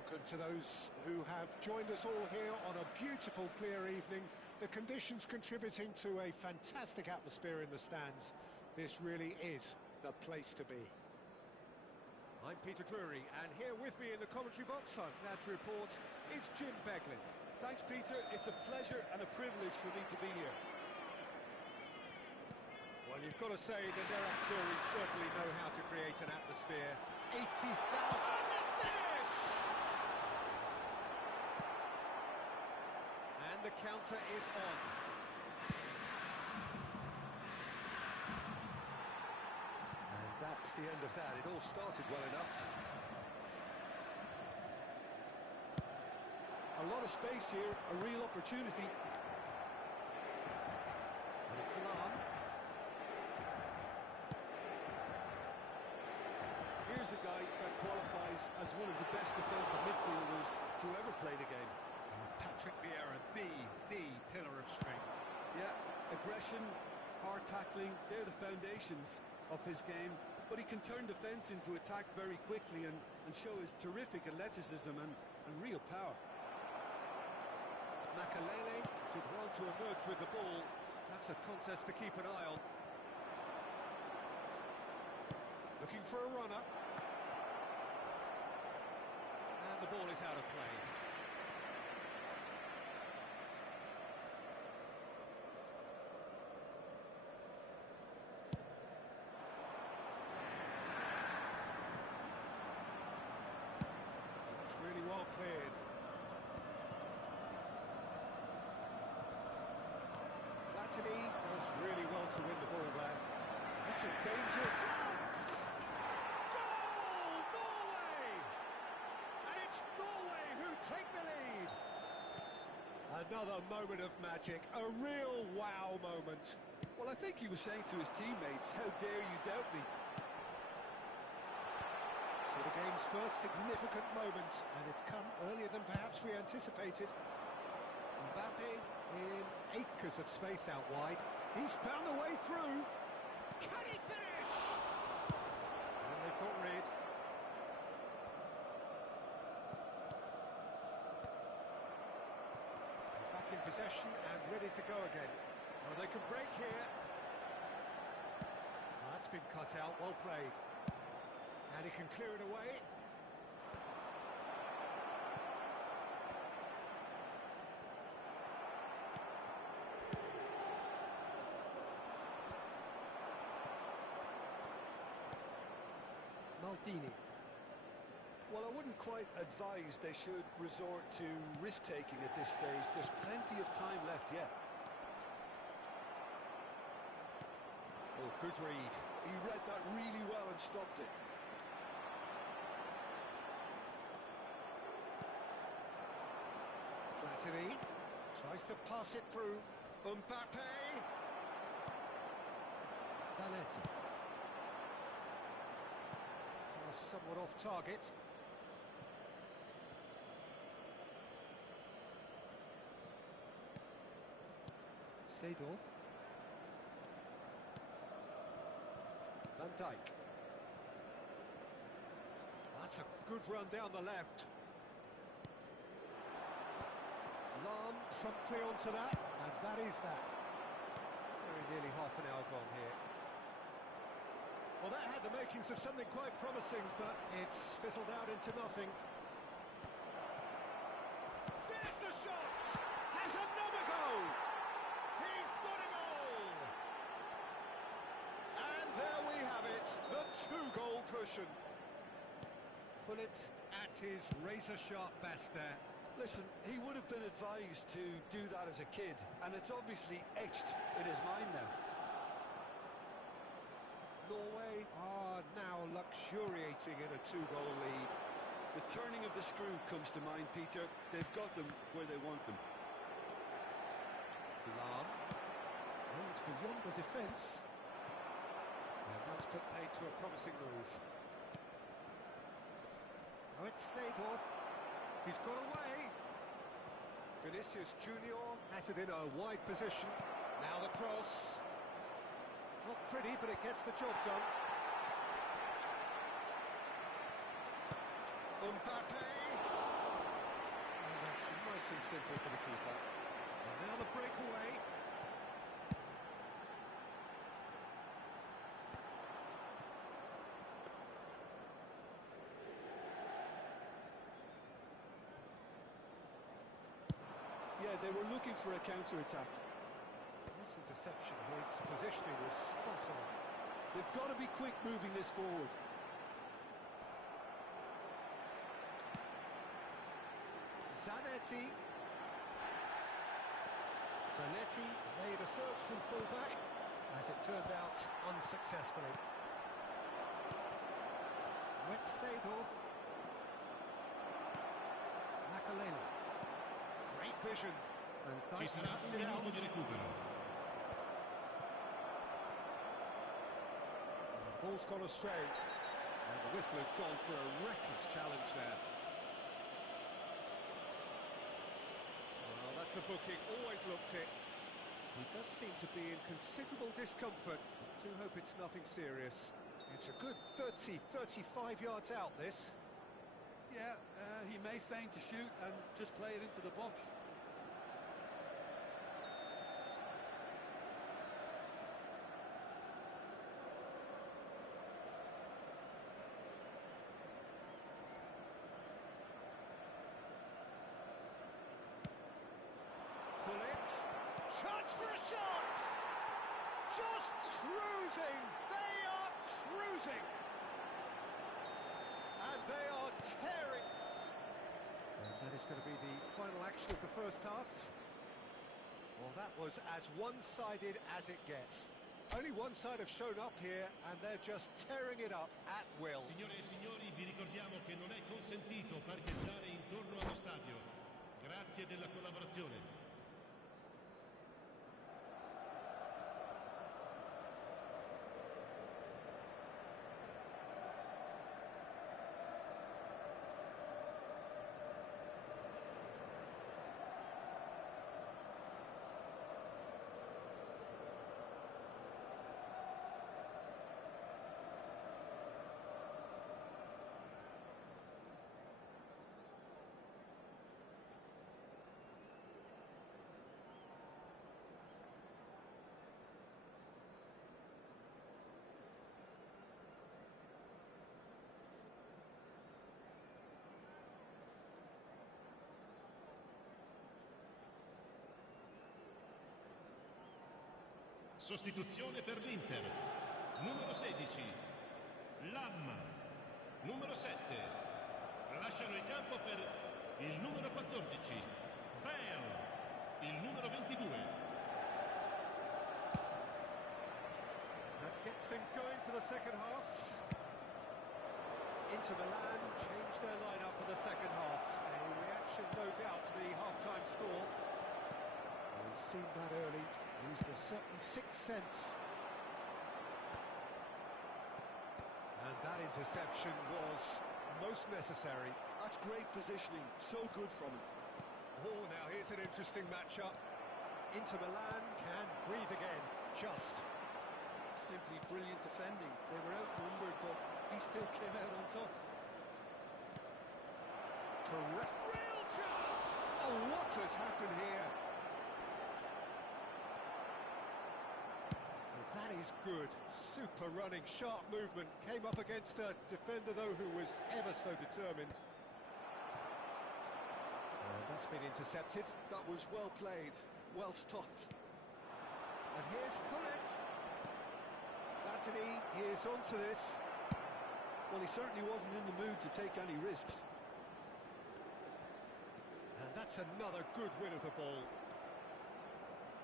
Welcome to those who have joined us all here on a beautiful, clear evening. The conditions contributing to a fantastic atmosphere in the stands. This really is the place to be. I'm Peter Drury, and here with me in the commentary box, I'm glad to report, is Jim Beglin. Thanks, Peter. It's a pleasure and a privilege for me to be here. Well, you've got to say that their Azzurri certainly know how to create an atmosphere. 80,000 and the finish! And the counter is on. And that's the end of that. It all started well enough. A lot of space here, a real opportunity. And it's Lam. Here's a guy that qualifies as one of the best defensive midfielders to ever play the game. Patrick Vieira, the pillar of strength. Yeah, aggression, hard tackling, they're the foundations of his game. But he can turn defence into attack very quickly and show his terrific athleticism and real power. Makalele did well to emerge with the ball. That's a contest to keep an eye on. Looking for a runner. And the ball is out of play. It's really well cleared. Platini does really well to win the ball there. It's a dangerous chance! Goal! Norway! And it's Norway who take the lead! Another moment of magic, a real wow moment. Well, I think he was saying to his teammates, how dare you doubt me? So the game's first significant moment, and it's come earlier than perhaps we anticipated. Mbappe in acres of space out wide. He's found a way through. Can he finish? And they've got rid. Back in possession and ready to go again. Oh, they can break here. That's been cut out, well played. And he can clear it away. Maldini. Well, I wouldn't quite advise they should resort to risk-taking at this stage. There's plenty of time left yet. Oh, good read. He read that really well and stopped it. Platini tries to pass it through. Mbappe. Zanetti. Somewhat off target. Seedorf. Van Dijk. That's a good run down the left. Lam promptly onto that, and that is that. Very nearly half an hour gone here. Well, that had the makings of something quite promising, but it's fizzled out into nothing. There's the shot! Has another goal! He's got a goal! And there we have it, the two-goal cushion. Put it at his razor-sharp best there. Listen, he would have been advised to do that as a kid, and it's obviously etched in his mind now. Norway are now luxuriating in a two-goal lead. The turning of the screw comes to mind, Peter. They've got them where they want them. Lam. And it's beyond the defence. And that's put paid to a promising move. Now it's Seedorf. He's got away. Vinicius Junior has it in a wide position. Now the cross. Not pretty, but it gets the job done. Mbappe. And that's nice and simple for the keeper. And now the breakaway. Yeah, they were looking for a counter-attack. Nice interception. His positioning was spot on. They've got to be quick moving this forward. Zanetti made a search from full-back, as it turned out unsuccessfully. Wetzeedorf. Makaleli. Great vision. And Ci Dyke sarà cuts un it out. minuto di recupero. The ball's gone astray. And the whistle has gone for a reckless challenge there. Well, that's a booking. Always looked it. He does seem to be in considerable discomfort. I do hope it's nothing serious. It's a good 30, 35 yards out, this. Yeah, he may feign to shoot and just play it into the box. Chance for a shot! Just cruising! They are cruising! And they are tearing! And that is going to be the final action of the first half. Well, that was as one-sided as it gets. Only one side have shown up here, and they're just tearing it up at will. Signore e signori, vi ricordiamo che non è consentito parcheggiare intorno allo stadio. Grazie della collaborazione. Sostituzione per l'Inter. Numero 16, Lam. Numero 7, lasciano il campo per il numero 14, Bale. Il numero 22. That gets things going for the second half. Inter Milan changed their lineup for the second half. A reaction, no doubt, to the half-time score. We've seen that early. Used a certain sixth sense. And that interception was most necessary. That's great positioning, so good from him. Oh, now here's an interesting matchup. Inter Milan can breathe again, just. Simply brilliant defending. They were outnumbered, but he still came out on top. Correct. Real chance! Oh, what has happened here? That is good. Super running, sharp movement. Came up against a defender, though, who was ever so determined. And that's been intercepted. That was well played, well stopped. And here's Hullet. Platini is onto this. Well, he certainly wasn't in the mood to take any risks. And that's another good win of the ball.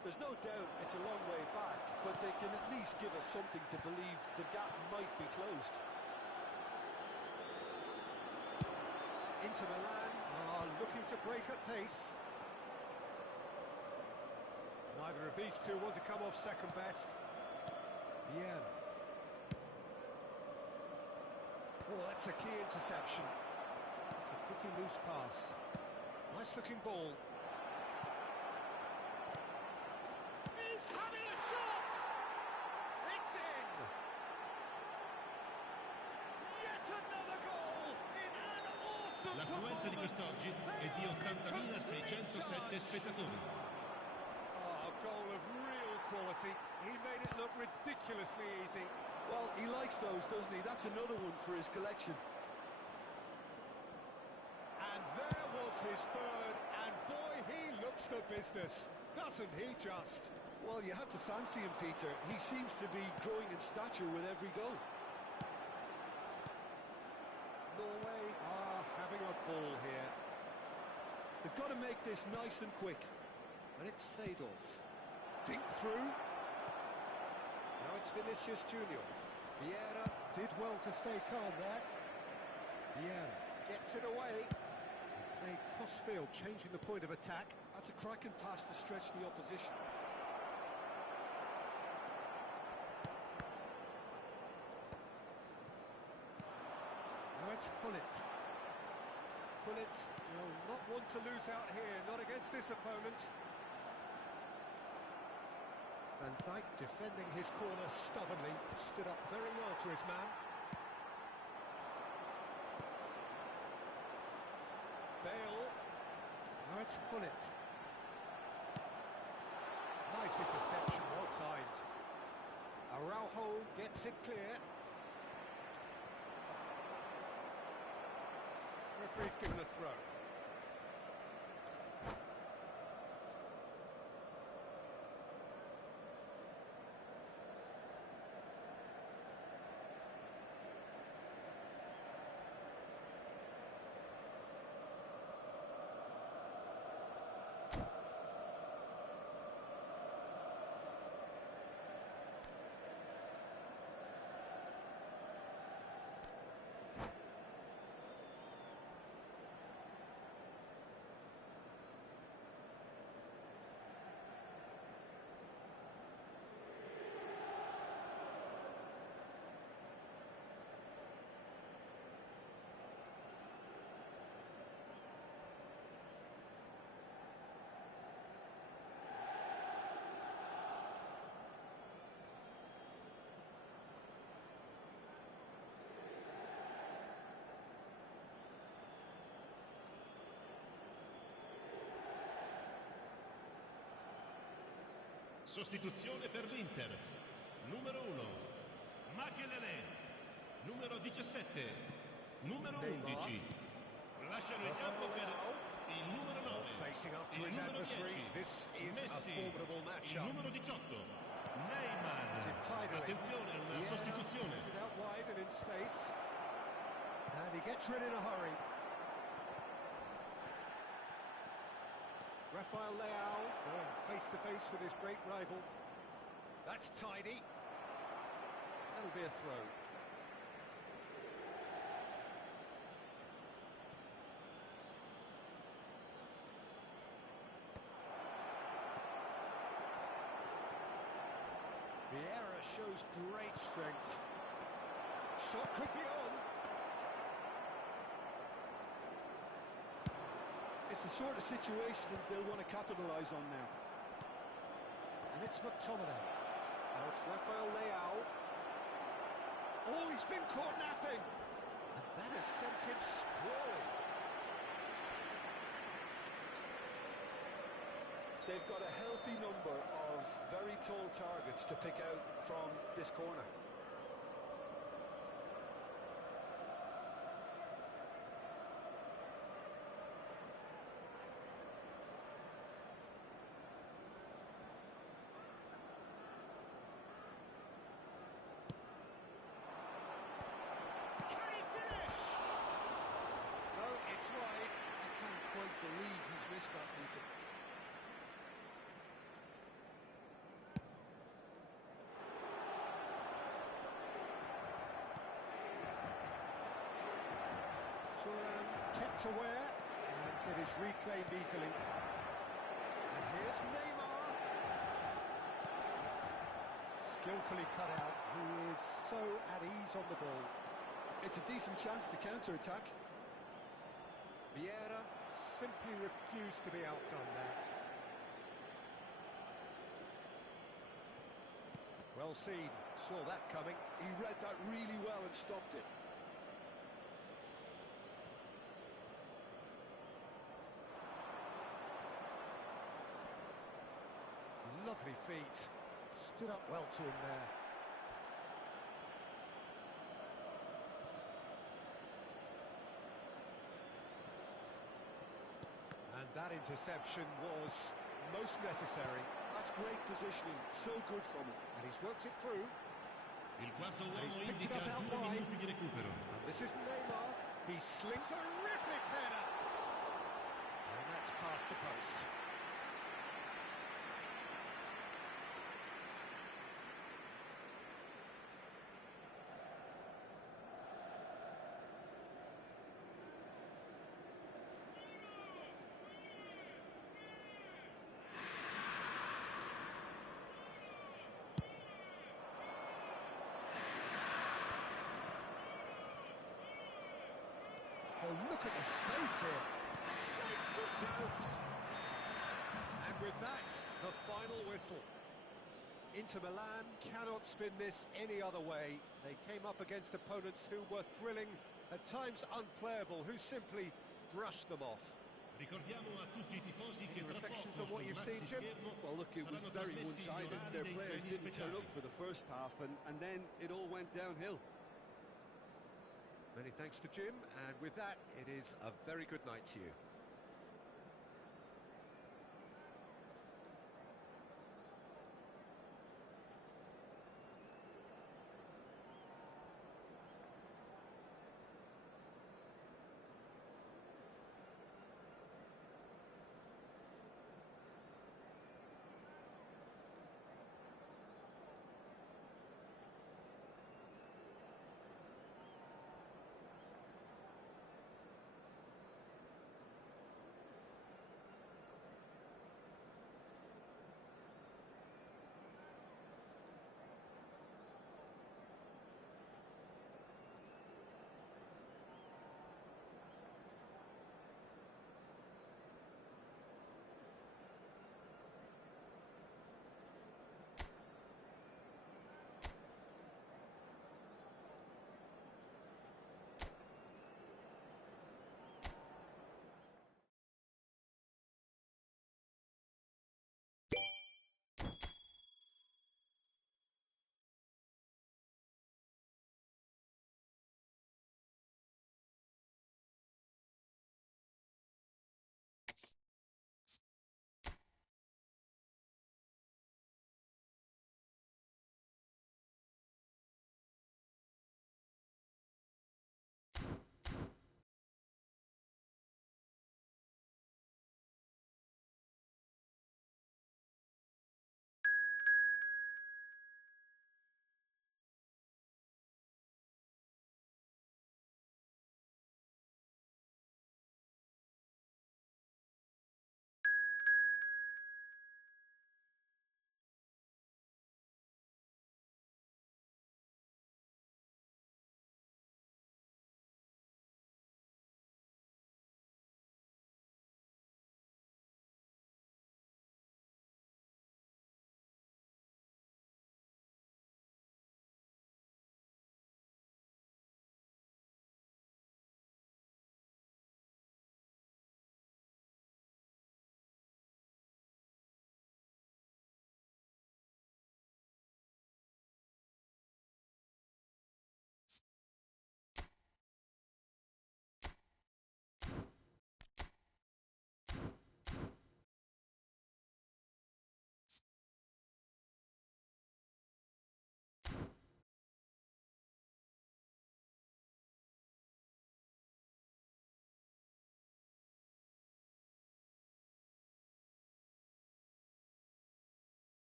There's no doubt it's a long way back, but they can at least give us something to believe the gap might be closed. Inter Milan are looking to break at pace. Neither of these two want to come off second best. Yeah. Oh, that's a key interception. It's a pretty loose pass. Nice looking ball. He's having a shot! It's in! Yet another goal in an awesome L'affluenza di performance! quest'oggi è di 80.607 spettatori. Oh, a goal of real quality. He made it look ridiculously easy. Well, he likes those, doesn't he? That's another one for his collection. And there was his third, and boy, he looks the business, doesn't he just? Well, you had to fancy him, Peter. He seems to be growing in stature with every goal. Norway are having a ball here. They've got to make this nice and quick. And it's Seedorf. Dink through. Now it's Vinicius Junior. Vieira Did well to stay calm there. Vieira gets it away. Played cross-field, changing the point of attack. That's a cracking pass to stretch the opposition. Now it's Gullit. Gullit will not want to lose out here, not against this opponent. Van Dijk defending his corner stubbornly, stood up very well to his man. Bale. Now it's Gullit. Nice interception, well timed. Araujo gets it clear. Referee's given a throw. Sostituzione per l'Inter. Numero 1, Makelele. Numero 17, numero 11. Lasciano il campo per il numero 9. Facing up to il his numero adversary, 10, this is a Messi. formidable Il matchup. numero 18, Neymar. Attenzione, una Yeah, sostituzione. gets it out wide and in space. And he gets rid in a hurry. Rafael Leao going face to face with his great rival. That's tidy. That'll be a throw. Vieira shows great strength. Shot could be on. It's the sort of situation that they'll want to capitalise on now. And it's McTominay. Now it's Rafael Leao. Oh, he's been caught napping. And that has sent him sprawling. They've got a healthy number of very tall targets to pick out from this corner. Can he finish? No, it's wide. I can't quite believe he's missed that, Peter. Thuram kept aware, and it is reclaimed easily. And here's Neymar. Skillfully cut out. He is so at ease on the ball. It's a decent chance to counter-attack. Vieira simply refused to be outdone there. Well seen, saw that coming. He read that really well and stopped it. Lovely feet. Stood up well to him there. And that That interception was most necessary. That's great positioning, so good from him. And he's worked it through. Il quarto And uomo he's picked it indica up out 2 wide. minuti di recupero. And this is Neymar. He slings a terrific header. And that's past the post. Oh, look at the space here. Shapes to shoot! And with that, the final whistle. Inter Milan cannot spin this any other way. They came up against opponents who were thrilling, at times unplayable, who simply brushed them off. Ricordiamo a tutti i tifosi che Any tra reflections poco on what sul you've seen, Jim? maxischermo Well, look, it was saranno very trasmessi gli one-sided. orari Their dei players treni didn't turn speciali. up for the first half, and then it all went downhill. Many thanks to Jim, and with that, it is a very good night to you.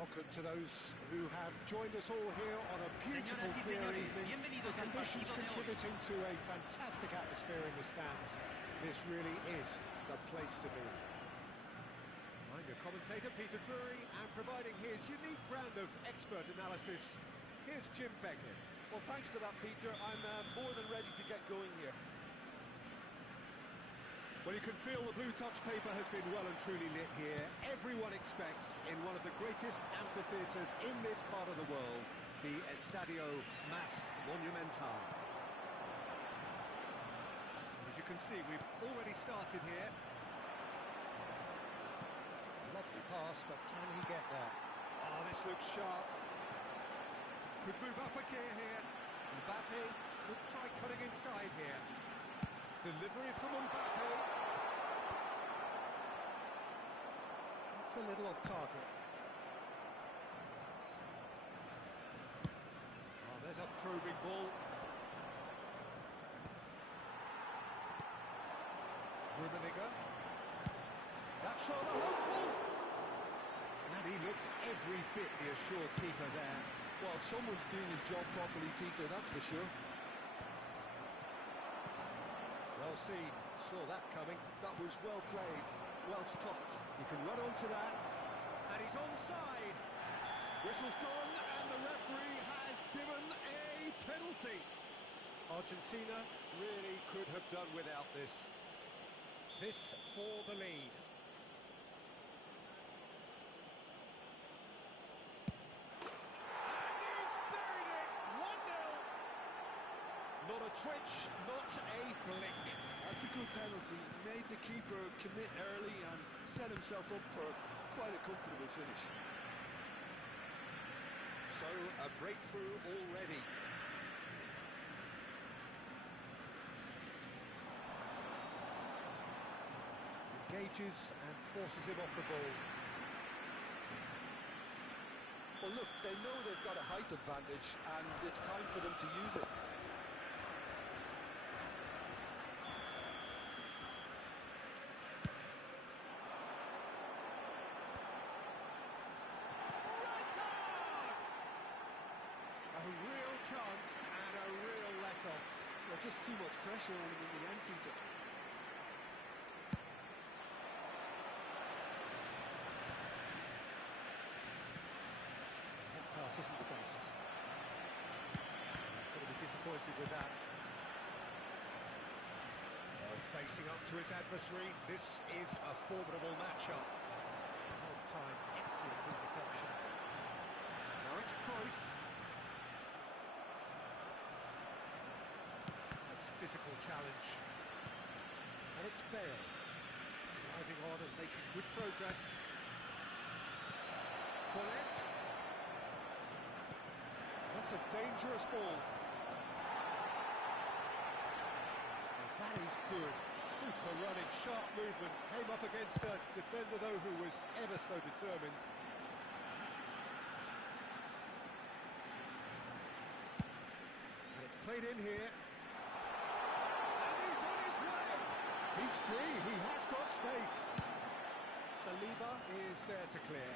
Welcome to those who have joined us all here on a beautiful, Señoras y clear señores, evening. bienvenidos The al conditions partido de hoy. contributing to a fantastic atmosphere in the stands. This really is the place to be. I'm your commentator, Peter Drury, and providing his unique brand of expert analysis, here's Jim Becklin. Well, thanks for that, Peter. I'm more than ready to get going here. Well, you can feel the blue touch paper has been well and truly lit here. Everyone expects, in one of the greatest amphitheatres in this part of the world, the Estadio Mas Monumental. As you can see, we've already started here. Lovely pass, but can he get there? Oh, this looks sharp. Could move up a gear here. Mbappe could try cutting inside here. Delivery from Mbappe. It's a little off target. Oh, there's a probing ball. Rummenigge. That's rather hopeful. And he looked every bit the assured keeper there. Well, someone's doing his job properly, Peter, that's for sure. Well seen, saw that coming. That was well played, well stopped. He can run onto that, and he's onside. Whistle's gone, and the referee has given a penalty. Argentina really could have done without this. This for the lead. And he's buried it, 1-0. Not a twitch, not a blink. That's a good penalty. Made the keeper commit early and set himself up for quite a comfortable finish. So, a breakthrough already. Engages and forces him off the ball. Well, look, they know they've got a height advantage and it's time for them to use it. A real chance and a real let-off. Well, just too much pressure on him in the end, Peter. That pass isn't the best. He's got to be disappointed with that. Facing up to his adversary, this is a formidable matchup. On time, excellent interception. Now it's Cruyff. Nice physical challenge. And it's Bale. Driving on and making good progress. Colette. That's a dangerous ball. And that is good. Super running, sharp movement. Came up against a defender, though, who was ever so determined. And it's played in here. And he's on his way. He's free. He has got space. Saliba is there to clear.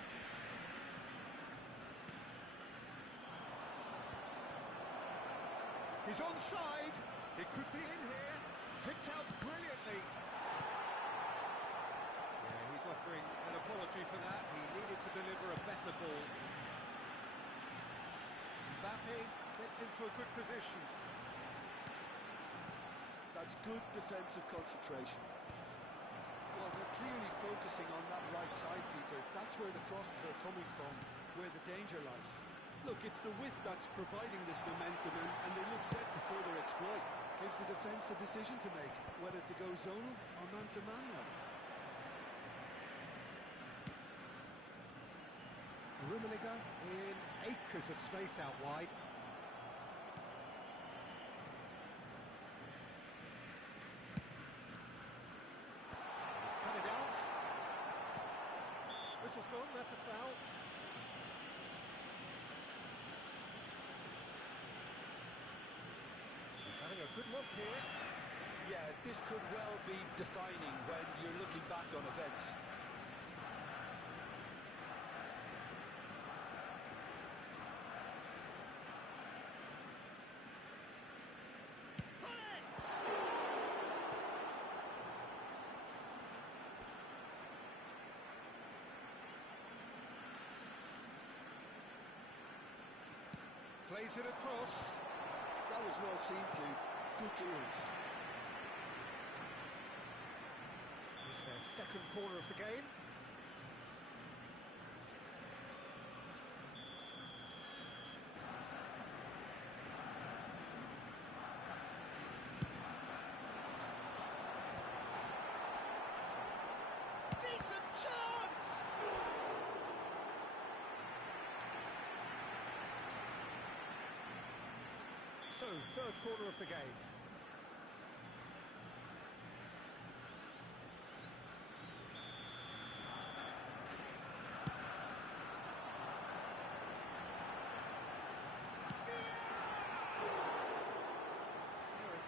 He's onside. It could be in here. Picked out brilliantly. Yeah, he's offering an apology for that. He needed to deliver a better ball. Mbappe gets into a good position. That's good defensive concentration. Well, they're clearly focusing on that right side, Peter. That's where the crosses are coming from, where the danger lies. Look, it's the width that's providing this momentum, and they look set to further exploit. Gives the defence a decision to make, whether to go zonal or man-to-man now. Rummenigge in acres of space out wide. He's cut it out. Whistle's gone, that's a foul. He's having a good look here. Yeah, this could well be defining when you're looking back on events. Plays it across. That was well seen too. Good clearance. It's their second corner of the game. Decent chance! So, third corner of the game.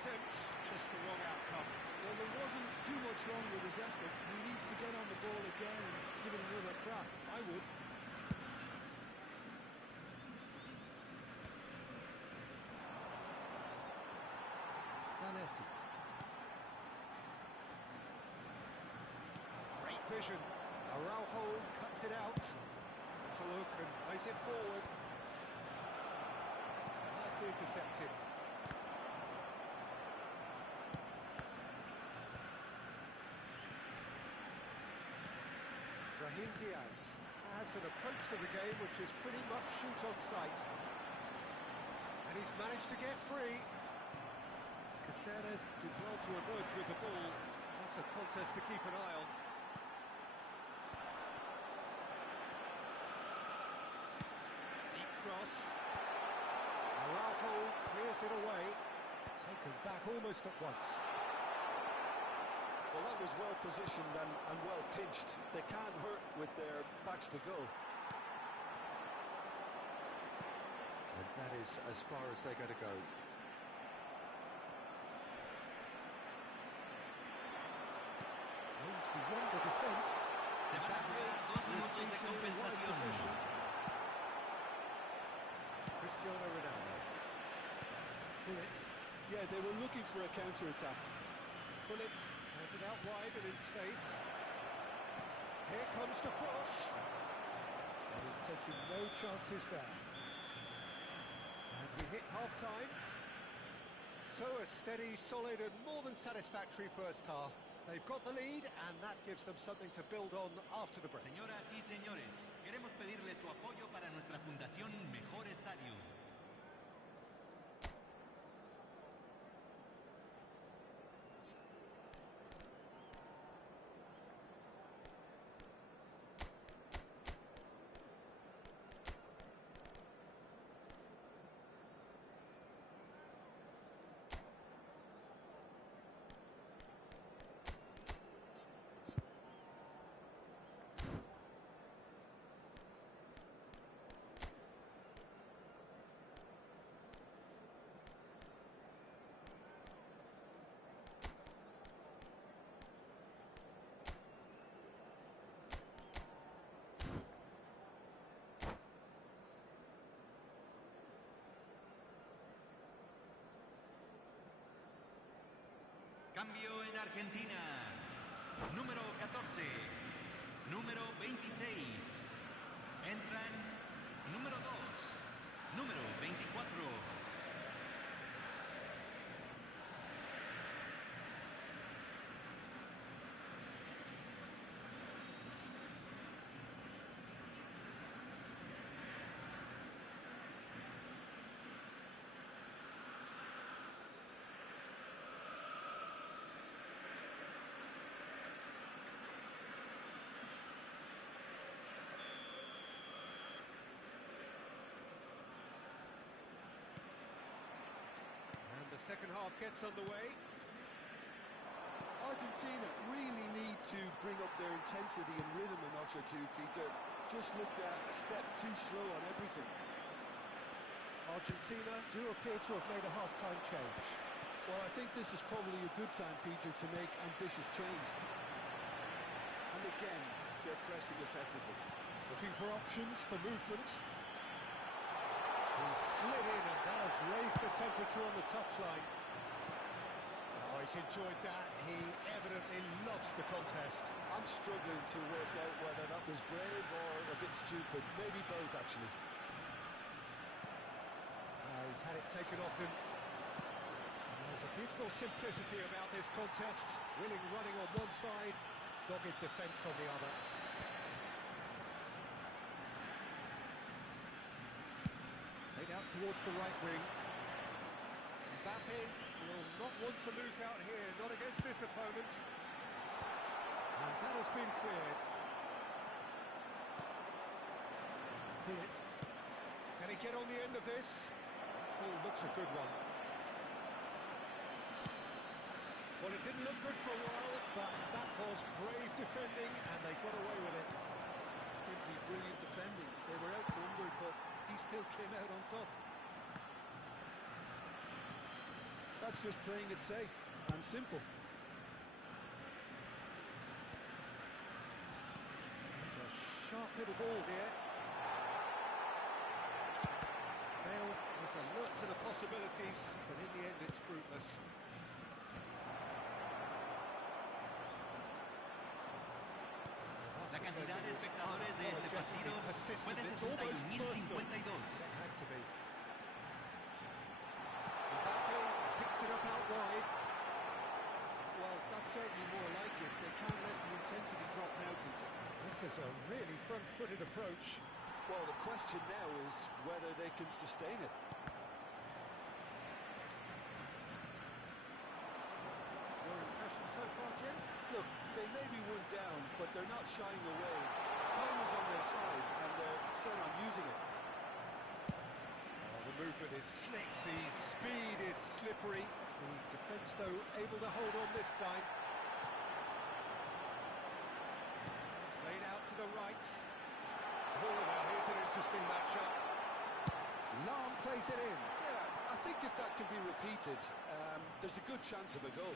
Just the wrong outcome. Well, there wasn't too much wrong with his effort. He needs to get on the ball again and give it another crack. I would. Zanetti. Great vision. Araujo cuts it out. It's a look and plays it forward. Nicely intercepted. Brahim Diaz has an approach to the game which is pretty much shoot on sight. And he's managed to get free. Caceres did well to emerge with the ball. That's a contest to keep an eye on. Deep cross. Araujo clears it away. Taken back almost at once. Well, that was well positioned and well pinched. They can't hurt with their backs to go. And that is as far as they're going to go. Aimed beyond the defence. Se van a jugar 2 minutos de compensación. Cristiano Ronaldo. Bullet. Yeah, they were looking for a counter-attack. Bullet has it out wide and in space. Here comes the cross. And he's taking no chances there. And we hit half-time. So a steady, solid and more than satisfactory first half. They've got the lead and that gives them something to build on after the break. Señoras y señores, queremos pedirles su apoyo para nuestra fundación Mejor Estadio. Cambio en Argentina. Número 14. Número 26. Entran número 2. Número 24. The second half gets underway. Argentina really need to bring up their intensity and rhythm a notch or two, Peter. Just looked a step too slow on everything. Argentina do appear to have made a half-time change. Well, I think this is probably a good time, Peter, to make ambitious change. And again, they're pressing effectively. Looking for options for movement. He slid in and that has raised the temperature on the touchline. Oh, he's enjoyed that. He evidently loves the contest. I'm struggling to work out whether that was brave or a bit stupid. Maybe both, actually. He's had it taken off him. There's a beautiful simplicity about this contest. Willing running on one side, dogged defence on the other. Played out towards the right wing. Mbappe will not want to lose out here, not against this opponent. And that has been cleared. Bullet. Can he get on the end of this? Oh, looks a good one. Well, it didn't look good for a while, but that was brave defending, and they got away with it. Simply brilliant defending. They were outnumbered, but he still came out on top. That's just playing it safe and simple. It's a sharp little ball here. Bale was alert to the possibilities, but in the end it's fruitless. La cantidad de espectadores de este partido fue de 61.052. Mbappe picks it up out wide. Well, that's certainly more like it. They can't let the intensity drop now, Peter. This is a really front-footed approach. Well, the question now is whether they can sustain it. Your impression so far, Jim? Look, they may be one down, but they're not shying away. Time is on their side, and they're set on using it. Oh, the movement is slick, the speed is slippery. The defence, though, able to hold on this time. Played out to the right. Oh, now here's an interesting matchup. Lahm plays it in. Yeah, I think if that can be repeated, there's a good chance of a goal.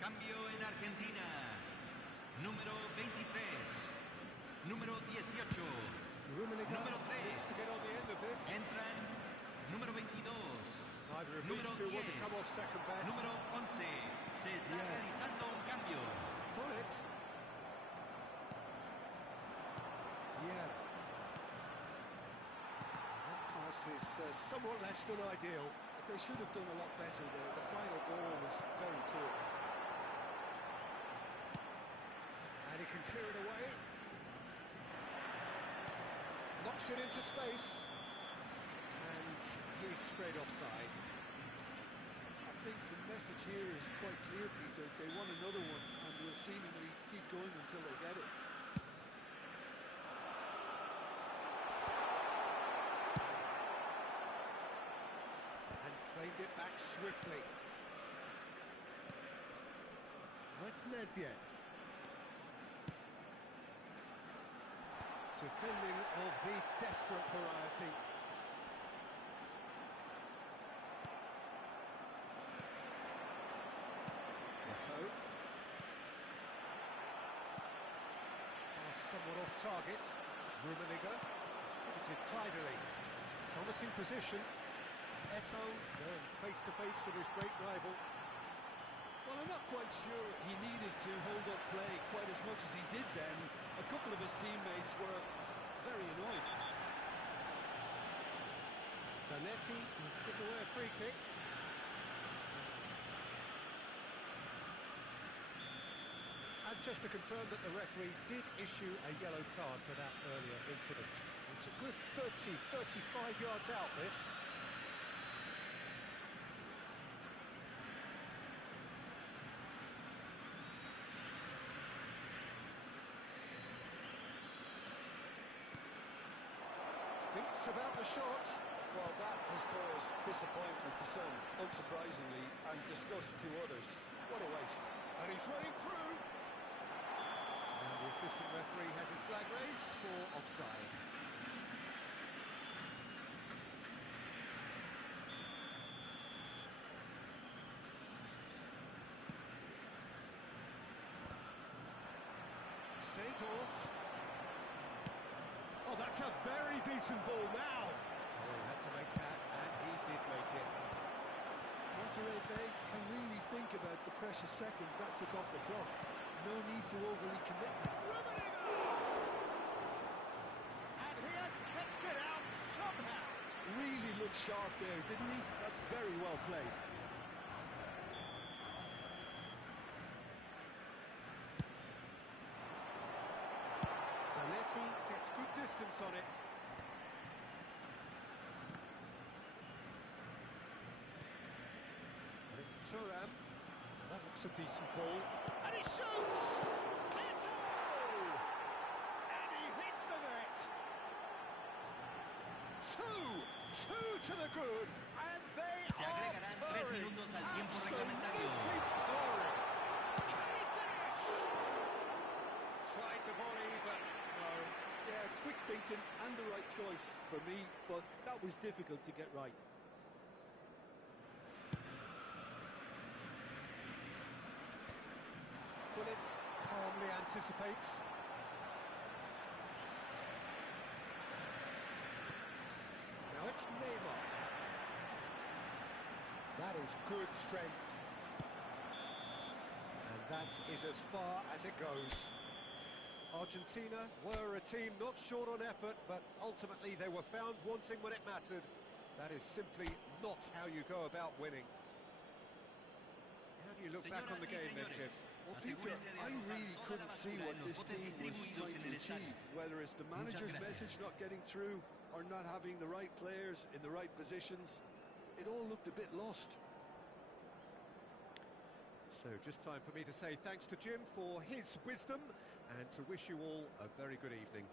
Cambio en Argentina. Número 23. Número 18. Rummenigge Número 3. needs to get on the end of this. Entran número 22. Neither of Número these two want to 10. come off second best. Número 11. Se está Yeah. realizando un cambio. Bullet. Yeah. That pass is somewhat less than ideal. They should have done a lot better there. The final ball was very poor. And he can clear it away. Knocks it into space. And he's straight offside. I think the message here is quite clear, Peter. They want another one and will seemingly keep going until they get it. And claimed it back swiftly. That's Nedved. Defending of the desperate variety. Neto. Somewhat off target. Rummenigge distributed tidily. It's a promising position. Eto going face to face with his great rival. Well, I'm not quite sure he needed to hold up play quite as much as he did then. A couple of his teammates were very annoyed. Zanetti has given away a free kick. And just to confirm that the referee did issue a yellow card for that earlier incident. It's a good 30, 35 yards out, this. out the shot. Well, that has caused disappointment to some, unsurprisingly, and disgust to others. What a waste. And he's running through. And the assistant referee has his flag raised for offside. Seedorf. Oh, that's a very decent ball now. Oh, he had to make that, and he did make it. Monterey Bay can really think about the precious seconds that took off the clock. No need to overly commit now. And he has kept it out somehow. Really looked sharp there, didn't he? That's very well played. Zanetti gets good distance on it. And it's Thuram. Now that looks a decent ball. And he shoots! It's all! And he hits the net! Two to the good, and they Se are agregarán 3 pouring. minutos al tiempo Absolutely reglamentario. pouring. Can he finish? Tried the volley, but no. Yeah, quick thinking and the right choice for me, but that was difficult to get right. Gullit calmly anticipates. Now it's Neymar. That is good strength. And that is as far as it goes. Argentina were a team not short on effort, but ultimately they were found wanting when it mattered. That is simply not how you go about winning. How do you look back on the game then, Jim? Well, Peter, I really couldn't see what this team was trying to achieve, whether it's the manager's message not getting through or not having the right players in the right positions. It all looked a bit lost. So just time for me to say thanks to Jim for his wisdom and to wish you all a very good evening.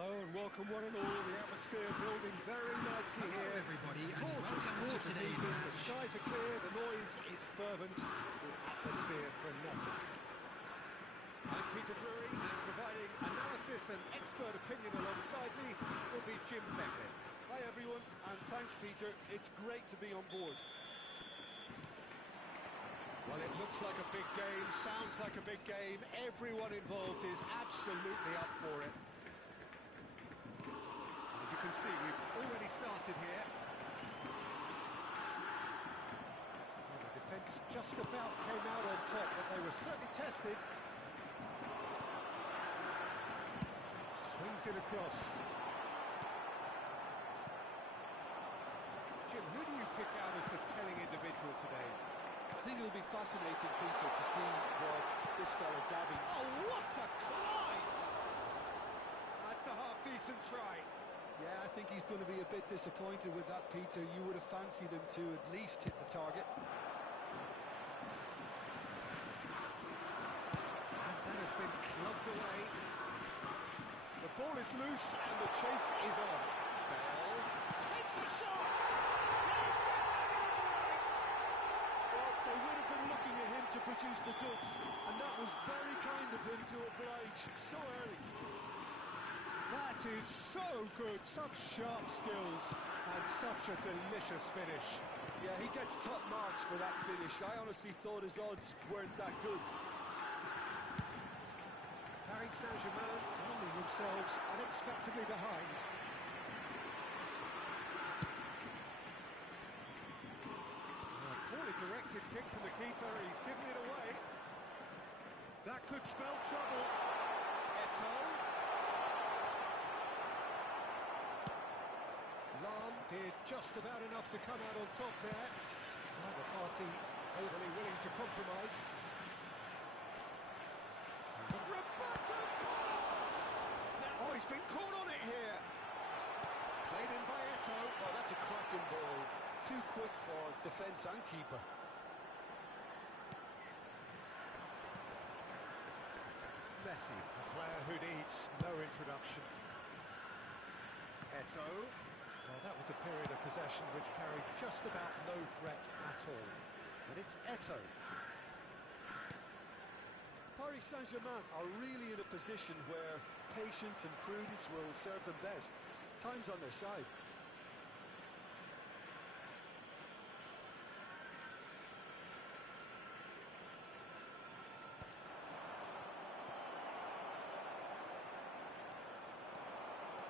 Hello and welcome one and all. The atmosphere building very nicely Hello, here. everybody, and Gorgeous, welcome to gorgeous today's evening. The match. skies are clear, the noise is fervent, the atmosphere frenetic. I'm Peter Drury, and providing analysis and expert opinion alongside me will be Jim Beckley. Hi everyone, and thanks Peter. It's great to be on board. Well, it looks like a big game, sounds like a big game. Everyone involved is absolutely up for it. As you can see, we've already started here. Well, the defence just about came out on top, but they were certainly tested. Swings it across. Jim, who do you pick out as the telling individual today? I think it'll be fascinating, Peter, to see what this fella Gavin... Oh, what a climb! That's a half-decent try. Yeah, I think he's going to be a bit disappointed with that, Peter. You would have fancied him to at least hit the target. And that has been clubbed away. The ball is loose and the chase is on. Bell takes a shot! Well, they would have been looking at him to produce the goods, and that was very kind of him to oblige so early. That is so good, such sharp skills and such a delicious finish. Yeah, he gets top marks for that finish. I honestly thought his odds weren't that good. Paris Saint-Germain finding themselves unexpectedly behind. A poorly directed kick from the keeper, he's given it away. That could spell trouble. Eto'o. Lam did just about enough to come out on top there. Neither party overly willing to compromise. Roberto Carlos! Now, oh, he's been caught on it here. Played in by Eto'o. Oh, that's a cracking ball. Too quick for defence and keeper. Messi, a player who needs no introduction. Eto'o. Well, that was a period of possession which carried just about no threat at all. But it's Eto'o. Paris Saint-Germain are really in a position where patience and prudence will serve them best. Time's on their side.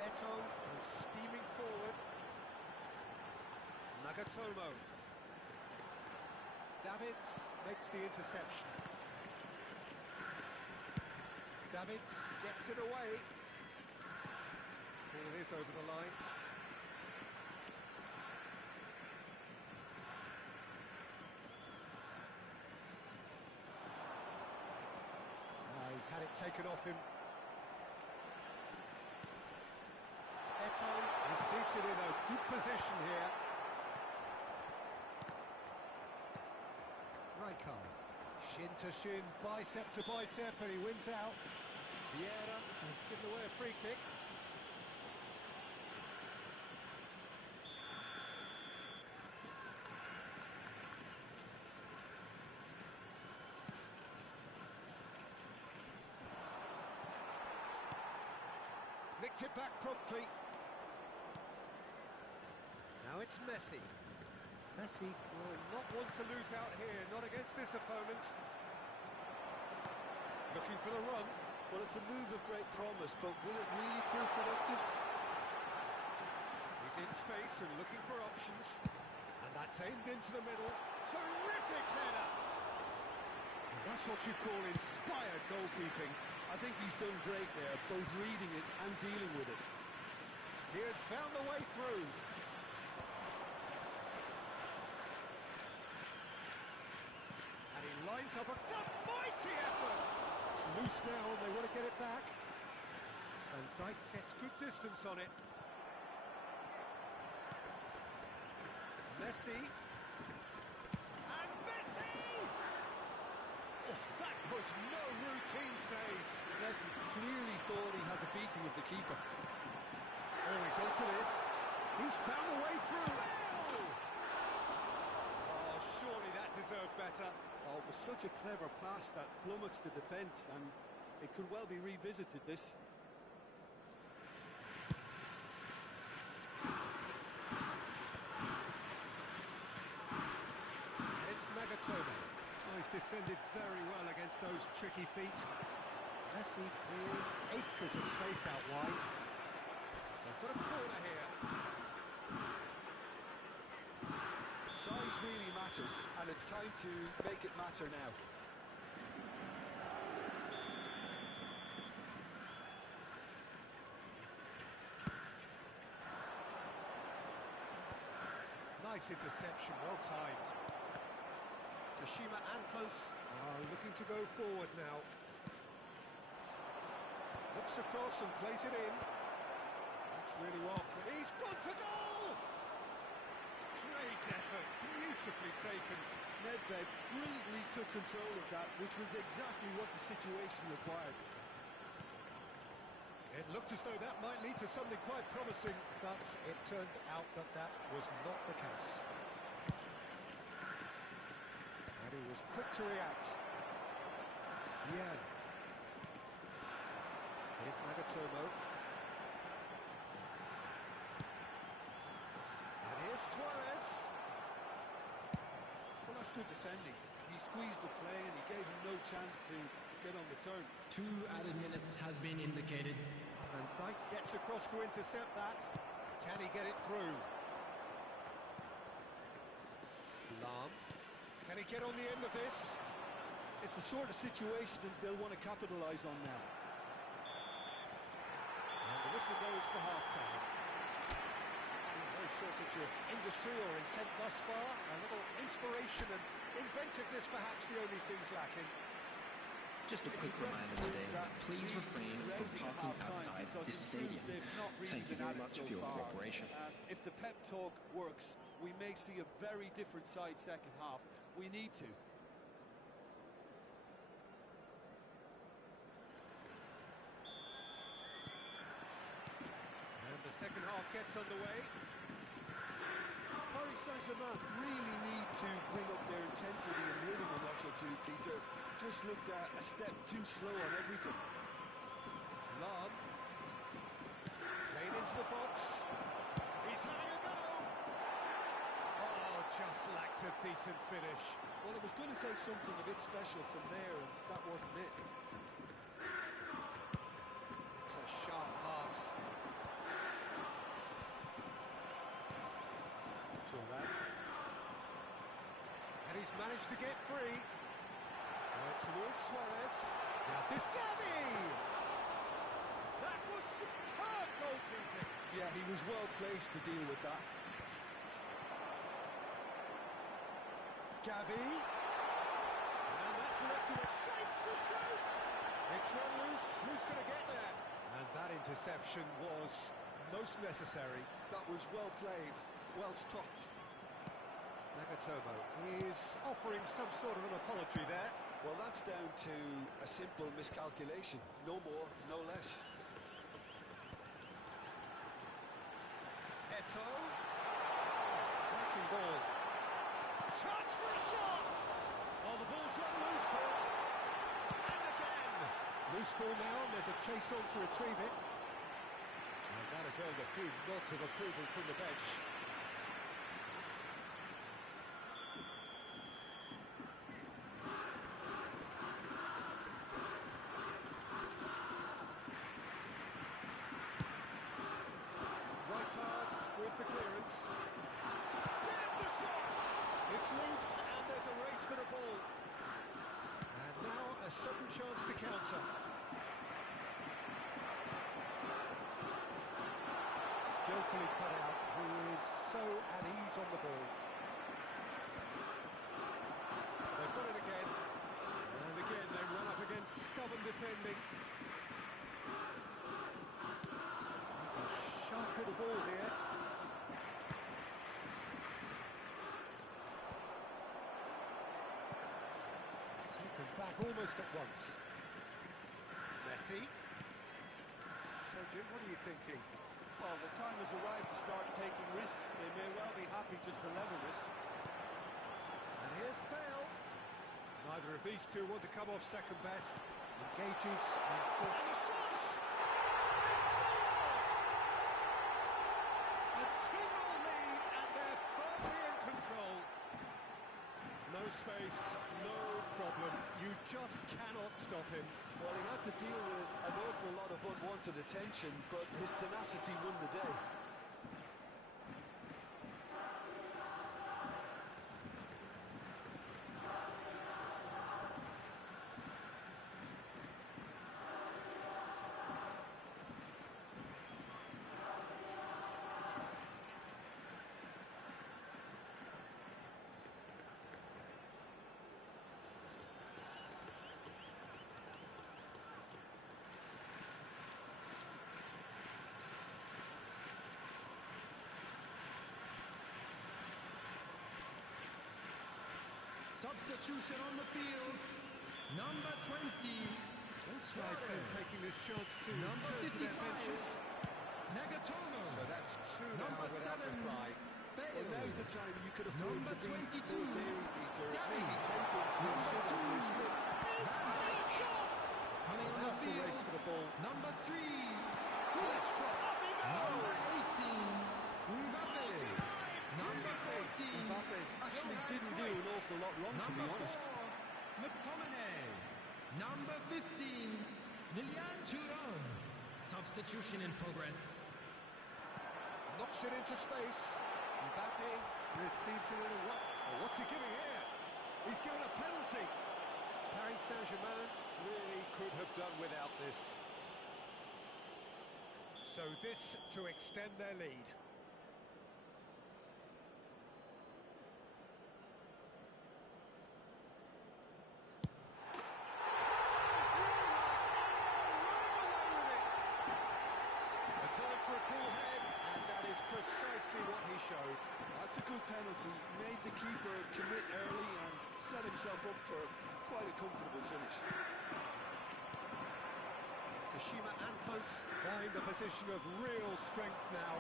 Eto'o is steaming forward. Nagatomo. Davids makes the interception. Davids gets it away. Ball is over the line. He's had it taken off him. Eto'o receives it in a good position here. Rijkaard, shin to shin, bicep to bicep, and he wins out. Vieira has given away a free kick. Nicked it back promptly. Now it's Messi. Messi will not want to lose out here, not against this opponent. Looking for the run. Well, it's a move of great promise, but will it really prove productive? He's in space and looking for options. And that's aimed into the middle. Terrific header! And that's what you call inspired goalkeeping. I think he's done great there, both reading it and dealing with it. He has found the way through. And he lines up a mighty effort. It's loose now and they want to get it back. And Dijk gets good distance on it. Messi. And Messi! Oh, that was no routine save. Messi clearly thought he had the beating of the keeper. Oh, he's onto this. He's found a way through. Oh, surely that deserved better. Oh, it was such a clever pass that flummoxed the defence, and it could well be revisited, this. It's Nagatomo. Oh, he's defended very well against those tricky feet. Messi clearing acres of space out wide. They've got a corner here. Size really matters, and it's time to make it matter now. Nice interception, well timed. Kashima Antlers are looking to go forward now. Looks across and plays it in. That's really well played. He's gone for goal! Great effort, beautifully taken. Nedved brilliantly took control of that, which was exactly what the situation required. It looked as though that might lead to something quite promising, but it turned out that that was not the case. And he was quick to react. Yeah. Here's Nagatomo. And here's Suarez. Well, that's good defending. He squeezed the play and he gave him no chance to get on the turn. 2 added minutes has been indicated. And Dyke gets across to intercept that. Can he get it through? Lam. Can he get on the end of this? It's the sort of situation that they'll want to capitalise on now. And the whistle goes for half-time. No shortage of industry or intent thus far. A little inspiration and inventiveness perhaps the only things lacking. Just a quick reminder today, please refrain from parking outside this stadium. Thank you very much for your cooperation. If the pep talk works, we may see a very different side second half. We need to. And the second half gets underway. Paris Saint-Germain really need to bring up their intensity and rhythm a notch or two, Peter. Just looked a step too slow on everything. Lam. Played into the box. He's having a go. Oh, just lacked a decent finish. Well, it was going to take something a bit special from there, and that wasn't it. It's a sharp pass. Turan. And he's managed to get free. It's Luis Suarez. Now this Gavi! That was superb goalkeeping. Yeah, he was well placed to deal with that. Gavi. And that's left him with shapes to shoot. It's run loose. Who's going to get there? And that interception was most necessary. That was well played, well stopped. Nagatomo is offering some sort of an apology there. Well, that's down to a simple miscalculation. No more, no less. Eto. Cracking ball. Chance for a shot! Oh, the ball's run loose here. And again. Loose ball now, and there's a chase on to retrieve it. And that has earned a few nods of approval from the bench. With the clearance. There's the shot! It's loose and there's a race for the ball. And now a sudden chance to counter. Skillfully cut out, who is so at ease on the ball. They've got it again. And again they run up against stubborn defending. There's a sharp little ball here. Taken back almost at once. Messi. So, Jim, what are you thinking? Well, the time has arrived to start taking risks. They may well be happy just to level this. And here's Bale. Neither of these two want to come off second best. Engages and And the shots! A 2-0 lead, and they're firmly in control. no space, no problem. You just cannot stop him. Well, he had to deal with an awful lot of unwanted attention, but his tenacity won the day. Substitution on the field. Number 20. Both sides then taking this chance to Number turn to their 55. benches. Negatomo. So that's two now Number without 7. reply. Well, now's the time you could afford Number to be 22. more daring, Peter. It may be Gary. tempting to Number sit on 2. this, but Coming on Now the to field. race for the ball. Number 3. Good strike. Up he Number goes. 18. Mbappe. Number 14. Mbappe actually didn't do an awful lot wrong, to be Number honest. 4. McTominay. Number 15. Lilian Thuram. Substitution in progress. Knocks it into space. Mbappe receives it in a what? Oh, what's he giving here? He's given a penalty. Paris Saint-Germain really could have done without this. So this to extend their lead. A time for a cool head, and that is precisely what he showed. That's a good penalty. Made the keeper commit early and set himself up for quite a comfortable finish. Kashima Antlers find a position of real strength now.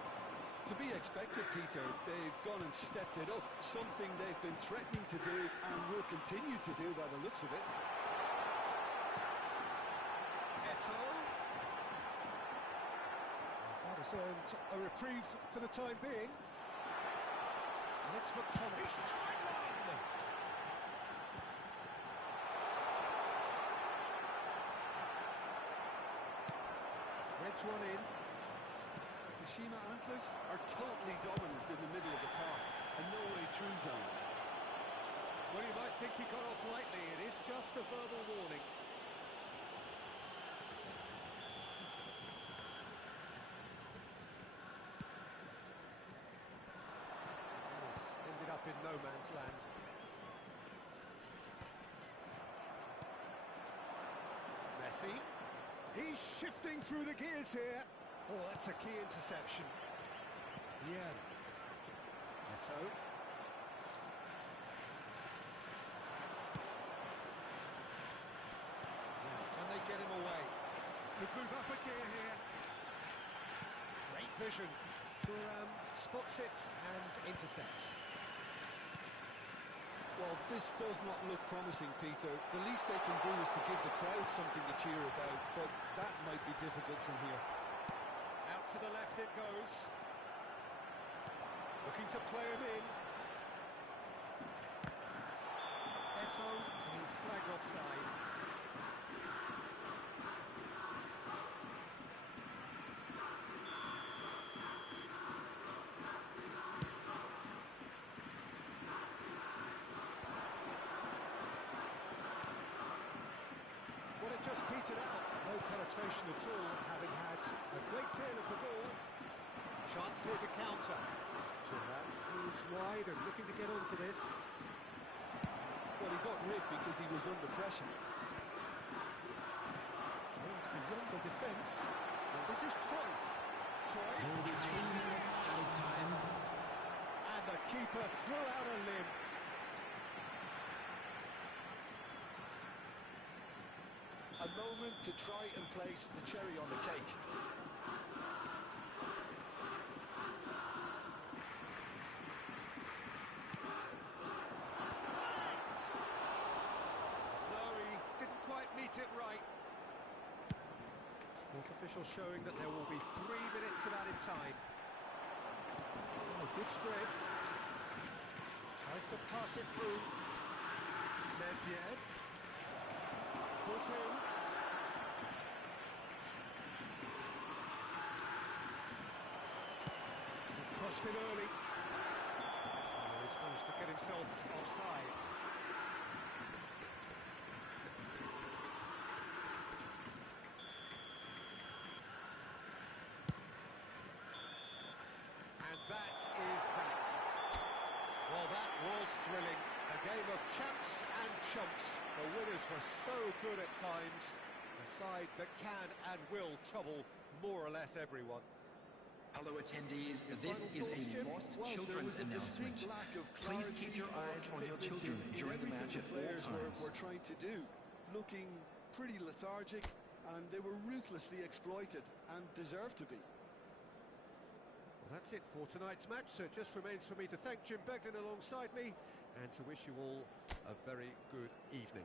To be expected, Peter. They've gone and stepped it up, something they've been threatening to do and will continue to do by the looks of it. Eto. That has earned a reprieve for the time being. And it's McTominay. Strike one! Threads one in. Kashima Antlers are totally dominant in the middle of the park, a no-way through zone. Well, you might think he got off lightly. It is just a verbal warning. This ended up in no man's land. Messi. He's shifting through the gears here. Oh, that's a key interception. Yeah. Eto. Now, can they get him away? Could move up a gear here. Great vision. Thuram spots it and intercepts. Well, this does not look promising, Peter. The least they can do is to give the crowd something to cheer about, but that might be difficult from here. Out to the left it goes. Looking to play him in. Eto, he's flagged offside. Well, it just petered out. No penetration at all, having had a great deal of the ball. Chance here to counter. Thuram moves wide and looking to get onto this. Well, he got ripped because he was under pressure. Aims beyond the defence. And this is Cruyff. Cruyff. Out of time. And the keeper threw out a limb. A moment to try and place the cherry on the cake. Sport officials showing that there will be 3 minutes of added time. Oh, good spread. Tries to pass it through. Nedved. Foot in. He crossed it early. Oh, he's managed to get himself offside. And that is that. Well, that was thrilling. A game of champs and chumps. The winners were so good at times. A side that can and will trouble more or less everyone. Hello attendees, Your this final is thoughts, a Jim? lost Well, there children's was a announcement. distinct lack of Please clarity keep your or eyes on your commitment children in during the everything match the at all players times. were trying to do. Looking pretty lethargic, and they were ruthlessly exploited, and deserved to be. Well, that's it for tonight's match, so it just remains for me to thank Jim Beglin alongside me and to wish you all a very good evening.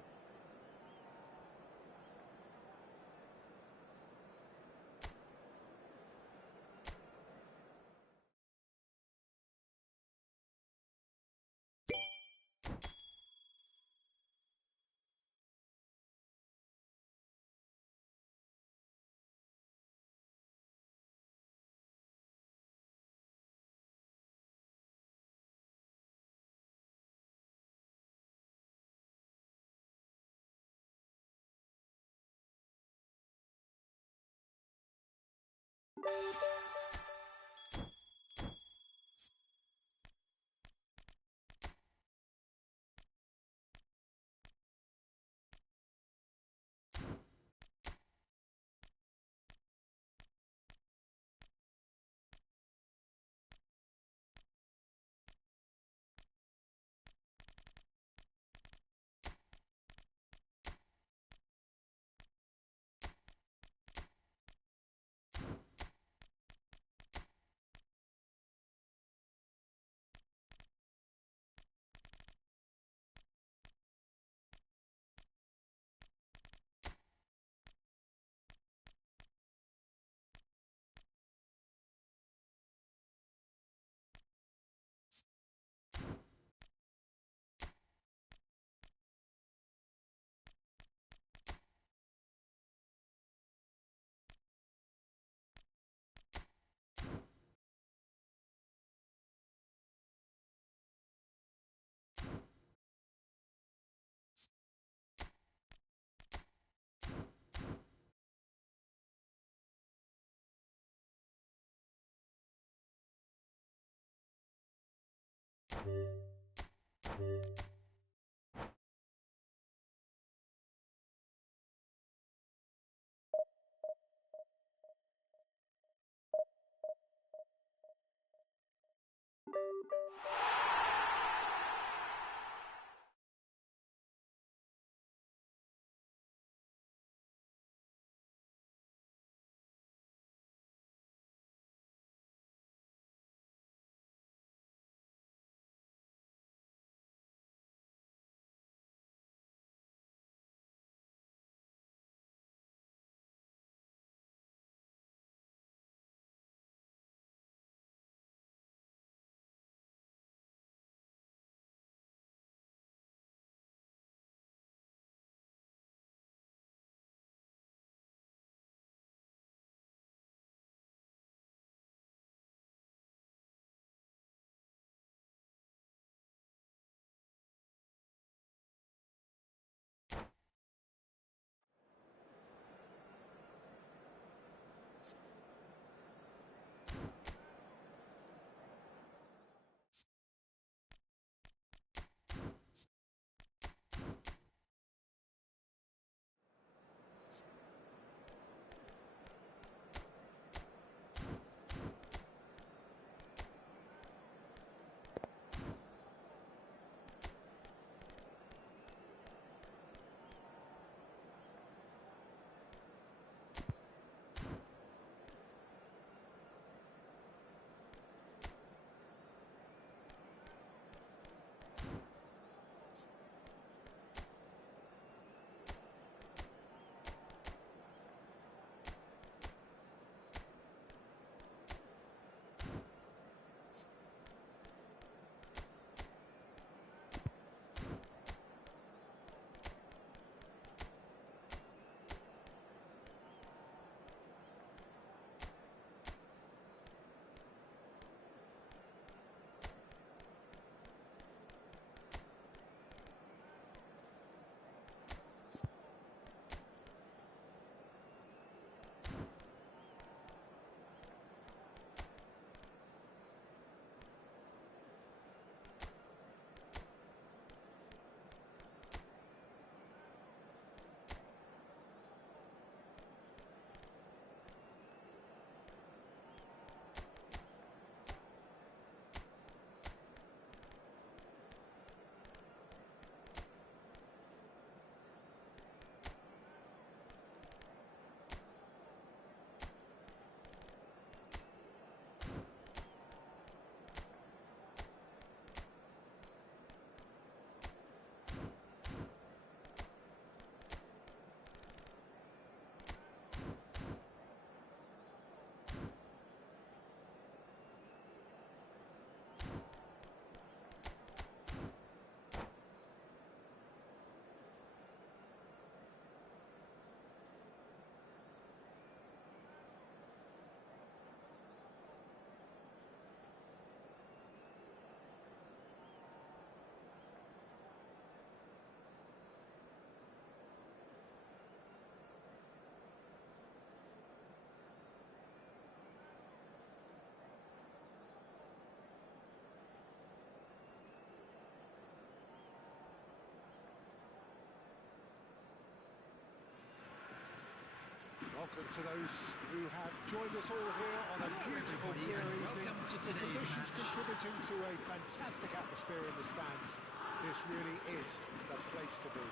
welcome to those who have joined us all here on a beautiful clear evening. The conditions contributing to a fantastic atmosphere in the stands. This really is the place to be.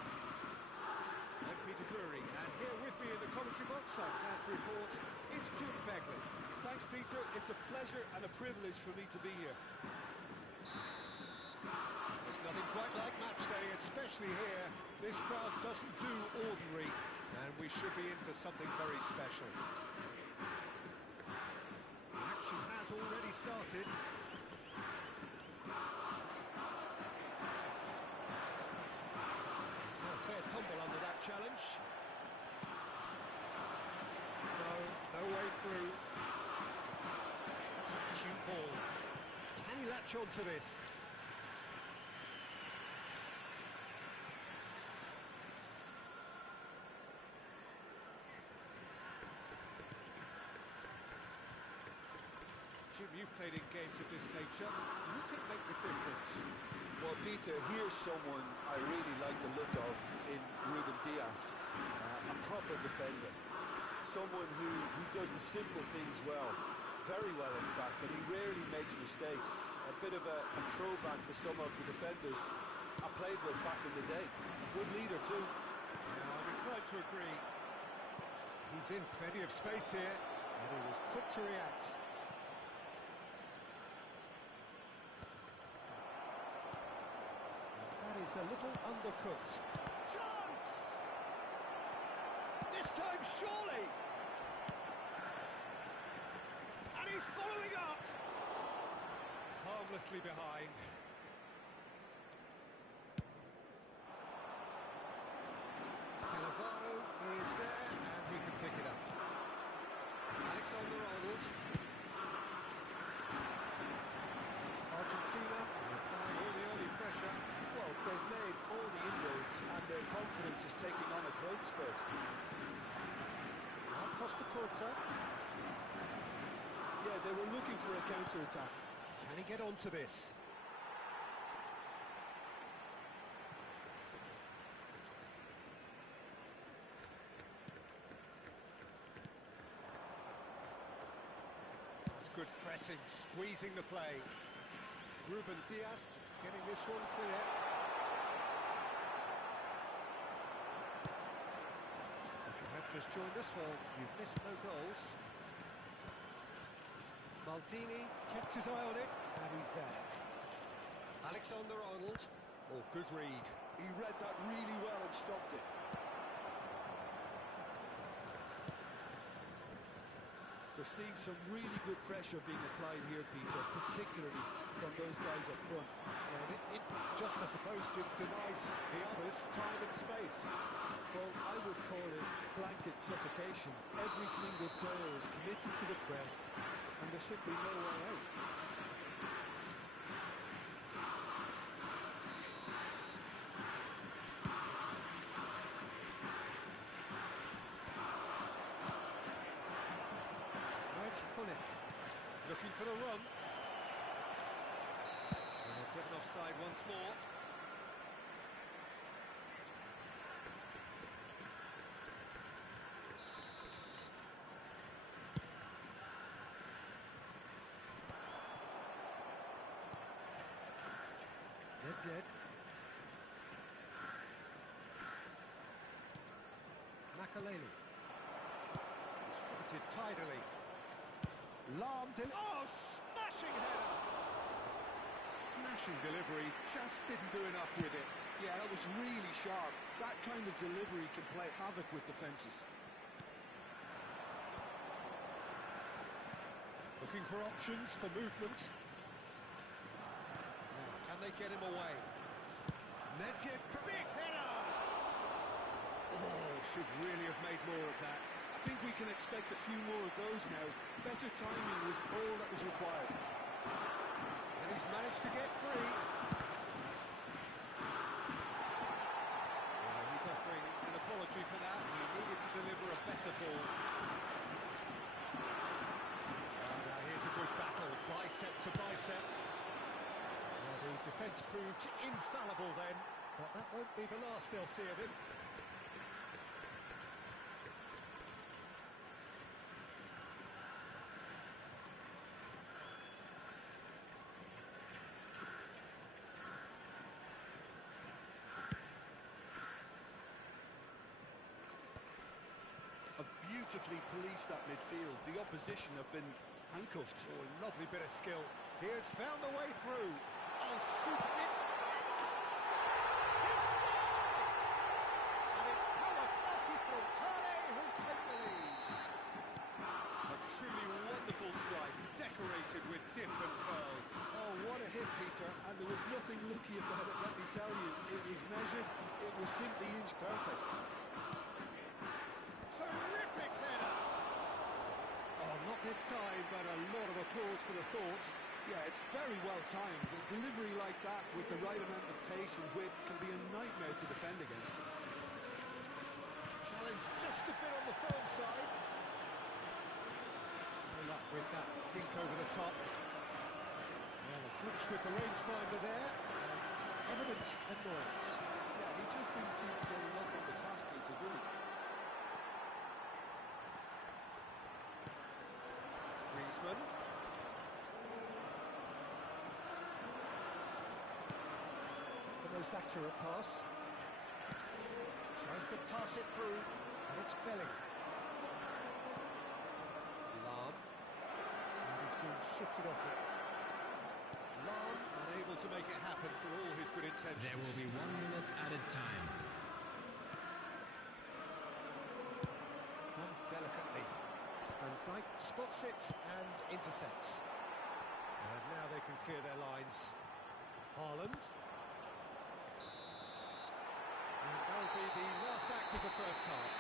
I'm Peter Drury, and here with me in the commentary box, I'm glad to report, it's Jim Begley. Thanks, Peter. It's a pleasure and a privilege for me to be here. There's nothing quite like match day, especially here. This crowd doesn't do ordinary, and we should be in for something very special. Action has already started. He's had a fair tumble under that challenge. No way through. That's a cute ball. Can he latch on to this? Jim, you've played in games of this nature. Who can make the difference? Well, Peter, here's someone I really like the look of in Ruben Dias, a proper defender. Someone who does the simple things well, very well in fact, and he rarely makes mistakes. A bit of a throwback to some of the defenders I played with back in the day. A good leader too. Yeah, I'm inclined to agree. He's in plenty of space here, and he was quick to react. That is a little undercooked. Chance! This time, surely! And he's following up! Harmlessly behind. Cannavaro is there, and he can pick it up. Alexander-Arnold. Argentina applying all the early pressure. Well, they've made all the inroads and their confidence is taking on a growth spurt. Now Costa Curta. Yeah, they were looking for a counter-attack. Can he get onto this? That's good pressing, squeezing the play. Ruben Dias getting this one clear. If you have just joined us, well, you've missed no goals. Maldini kept his eye on it, and he's there. Alexander-Arnold. Oh, good read. He read that really well and stopped it. We're seeing some really good pressure being applied here, Peter, particularly from those guys up front. And it just, I suppose, denies the others time and space. Well, I would call it blanket suffocation. Every single player is committed to the press, and there's simply no way out. Looking for the run. And a bit offside once more. Good. Makaleli. Distributed tidily. Oh, smashing header! Smashing delivery, just didn't do enough with it. Yeah, that was really sharp. That kind of delivery can play havoc with defences. Looking for options for movement. Now, can they get him away? Nedved, big header! Oh, should really have made more of that. I think we can expect a few more of those now. Better timing was all that was required. And he's managed to get free. Well, he's offering an apology for that. He needed to deliver a better ball. Now here's a good battle, bicep to bicep. Well, the defence proved infallible then, but that won't be the last they'll see of him. beautifully policed that midfield. The opposition have been handcuffed. Oh, lovely bit of skill. He has found the way through. Oh, super. It's and it's Kawasaki Frontale who take the lead. A truly wonderful strike, decorated with dip and curl. Oh, what a hit, Peter. And there was nothing lucky about it, let me tell you. It was measured, it was simply inch perfect. Terrific header. Oh, not this time, but a lot of applause for the thought. Yeah, it's very well timed. A delivery like that with the right amount of pace and whip can be a nightmare to defend against. Challenge just a bit on the firm side. No luck with that dink over the top. Well, a glitch with the rangefinder there, and evident annoyance. Yeah, he just didn't seem to get enough on the task, Peter, did he? Griezmann. The most accurate pass. Tries to pass it through, and it's Bellingham. Lam. And he's been shifted off it. Lam unable to make it happen for all his good intentions. There will be 1 minute added time. Done delicately. Van Dijk spots it and intercepts. And now they can clear their lines. Haaland. And that'll be the last act of the first half.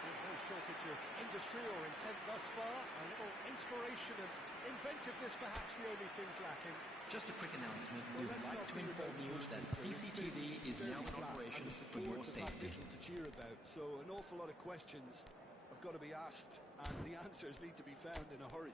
There's no shortage of industry or intent thus far. A little inspiration and inventiveness perhaps the only things lacking. Just a quick announcement. We would like to inform you that CCTV is now in operation for your safety. Little to cheer about, so an awful lot of questions have got to be asked, and the answers need to be found in a hurry.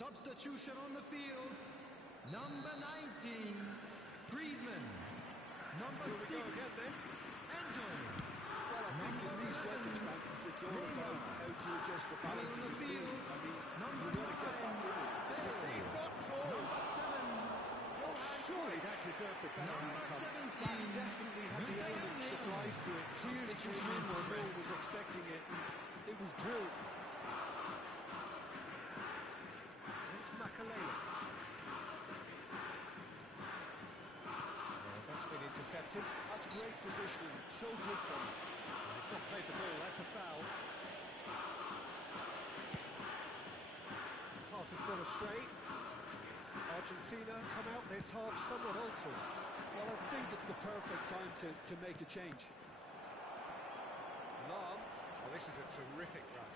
Substitution on the field. Number 19, Griezmann. Number 6, Angel. Well, I think in these circumstances, it's all about how to adjust the balance of the team. I mean, you want to get back in it. He's got four. Number 7, Oh, surely that deserved a better outcome. That definitely had the element of surprise to it. Clearly came in where no one was expecting it. It was drilled. It's Makalele. Well, that's been intercepted. That's great positioning. So good for him. He's not played the ball, that's a foul. Pass has gone astray. Argentina come out this half somewhat altered. Well, I think it's the perfect time to make a change. Lam. Oh, this is a terrific run.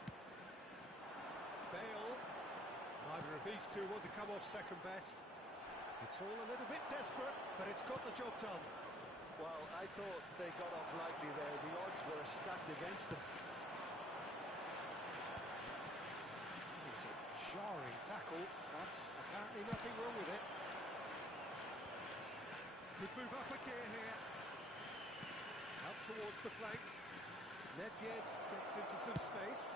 Bale. Neither of these two want to come off second best. It's all a little bit desperate, but it's got the job done. Well, I thought they got off lightly there. The odds were stacked against them. It's a jarring tackle, but apparently nothing wrong with it. Could move up a gear here. Up towards the flank. Nedved gets into some space.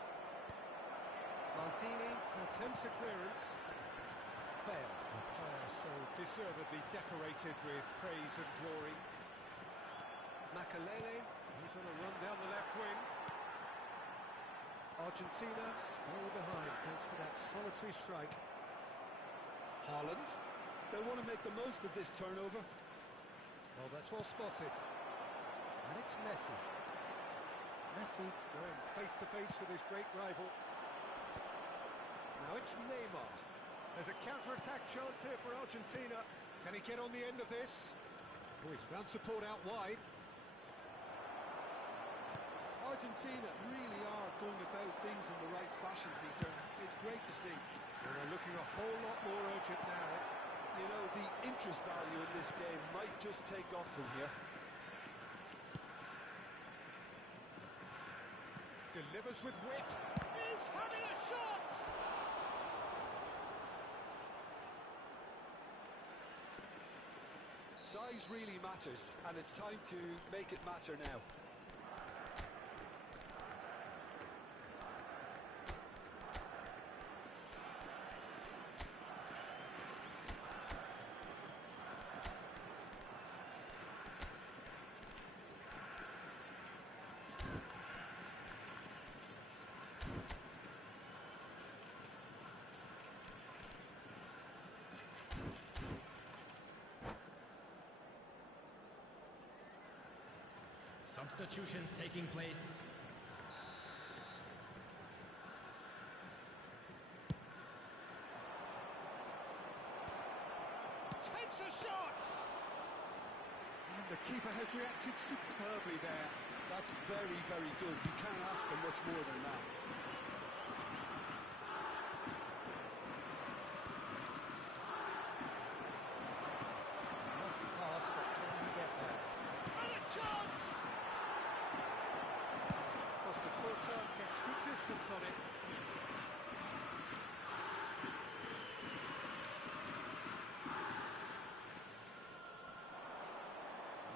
Maldini attempts a clearance. Bale, a player so deservedly decorated with praise and glory. Makalele, he's on a run down the left wing. Argentina still behind thanks to that solitary strike. Haaland. They want to make the most of this turnover. Well, that's well spotted. And it's Messi. Messi going face to face with his great rival. Now it's Neymar. There's a counter-attack chance here for Argentina. Can he get on the end of this? Oh, he's found support out wide. Argentina really are going about things in the right fashion, Peter. It's great to see. Well, they're looking a whole lot more urgent now. You know, the interest value in this game might just take off from here. Delivers with whip. He's having a shot! Size really matters, and it's time to make it matter now. Substitutions taking place. Takes a shot! And the keeper has reacted superbly there. That's very, very good. You can't ask for much more than that. Lovely pass, but can he get there? And a chance! Costa Curta gets good distance on it.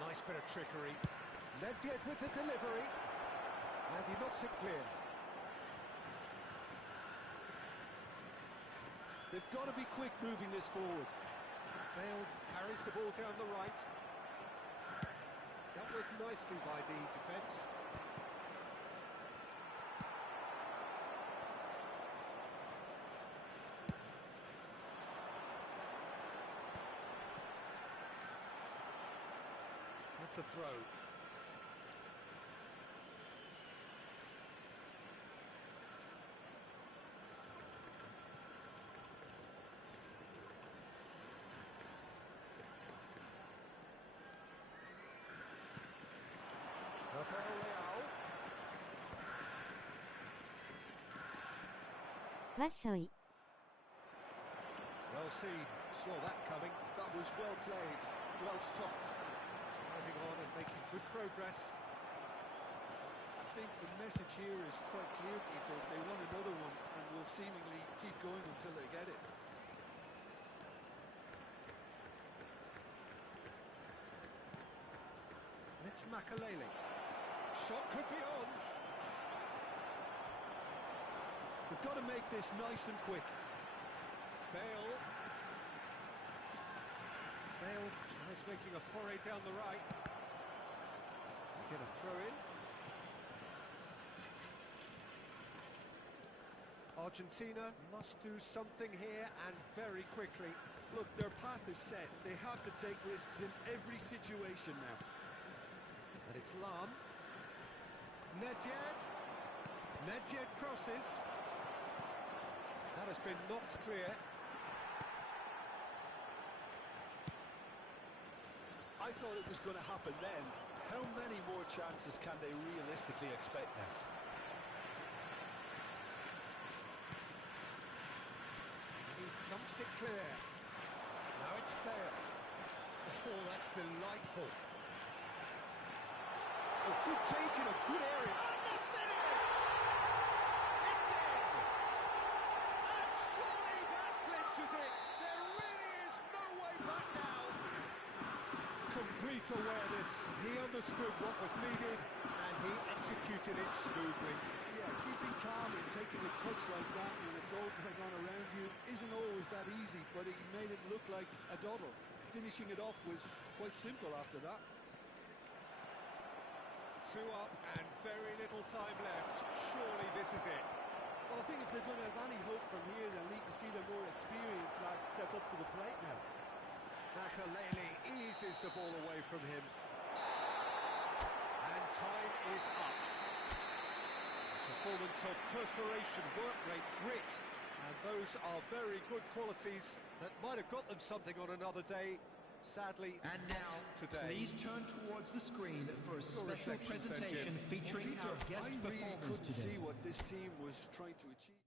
Nice bit of trickery. Nedved with the delivery. And he knocks it clear. They've got to be quick moving this forward. Bale carries the ball down the right. Dealt with nicely by the defence. That's a throw. Rafael Leao. わっしょい。 Well seen. Saw that coming. That was well played, well stopped. Driving on and making good progress. I think the message here is quite clear, Peter. They want another one and will seemingly keep going until they get it. And it's Makalele. Shot could be on. They've got to make this nice and quick. Bale. Bale tries making a foray down the right. Get a throw in. Argentina must do something here and very quickly. Look, their path is set. They have to take risks in every situation now. And it's Lam. Nedved. Nedved crosses. That has been knocked clear. I thought it was going to happen then. How many more chances can they realistically expect now? He thumps it clear. Now it's Bale. Oh, that's delightful. A good take in a good area. And the finish! It's in! And surely that clinches it. There really is no way back now. Complete awareness. He understood what was needed and he executed it smoothly. Yeah, keeping calm and taking a touch like that when it's all going on around you isn't always that easy, but he made it look like a doddle. Finishing it off was quite simple after that. 2 up and very little time left. Surely this is it. Well, I think if they're going to have any hope from here, they'll need to see the more experienced lads step up to the plate now. Makalele eases the ball away from him. And time is up. Performance of perspiration, work rate, grit. And those are very good qualities that might have got them something on another day, Sadly, And now, today. please turn towards the screen for a Your special reflections then, presentation Jim. featuring Peter, our guest I really performers couldn't today. see what this team was trying to achieve.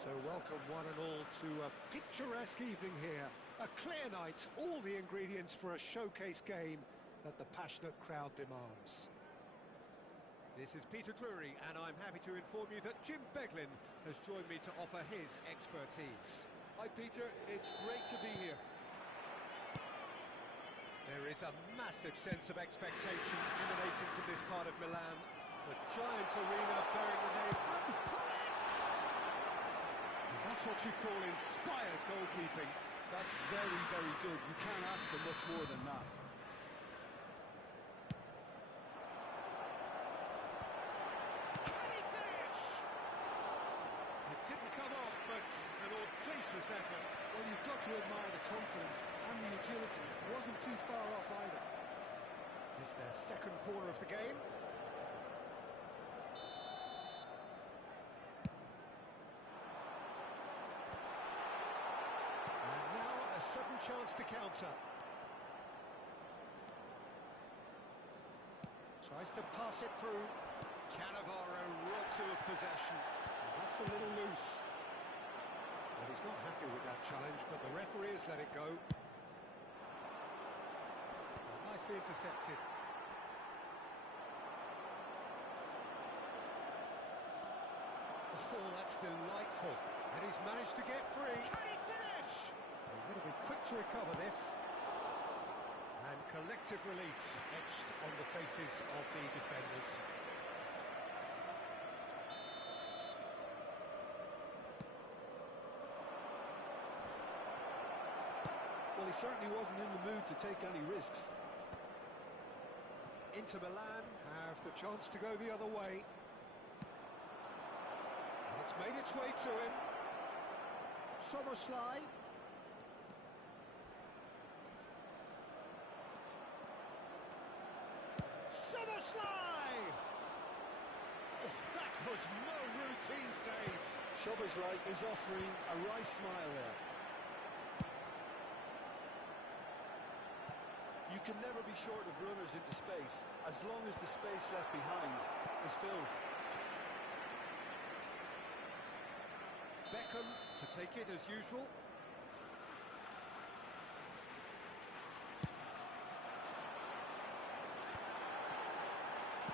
So welcome one and all to a picturesque evening here. A clear night, all the ingredients for a showcase game that the passionate crowd demands. This is Peter Drury, and I'm happy to inform you that Jim Beglin has joined me to offer his expertise. Hi Peter, it's great to be here. There is a massive sense of expectation emanating from this part of Milan. The giant arena bearing the name and Pullet! That's what you call inspired goalkeeping. That's very, very good. You can't ask for much more than that. Can he finish? It didn't come off, but an audacious effort. Well, you've got to admire the confidence and the agility. It wasn't too far off either. It's their second corner of the game. And now a sudden chance to counter. Tries to pass it through. Cannavaro robbed him of possession. That's a little loose. Well, he's not happy with that challenge, but the referee has let it go. Nicely intercepted. Oh, that's delightful. And he's managed to get free. Can he finish? They're going to be quick to recover this. And collective relief etched on the faces of the defenders. Well, he certainly wasn't in the mood to take any risks. Inter Milan have the chance to go the other way. And it's made its way to him. Soboslai. Soboslai! Oh, that was no routine save. Soboslai is offering a wry smile there. You can never be short of runners into space, as long as the space left behind is filled. Beckham to take it as usual.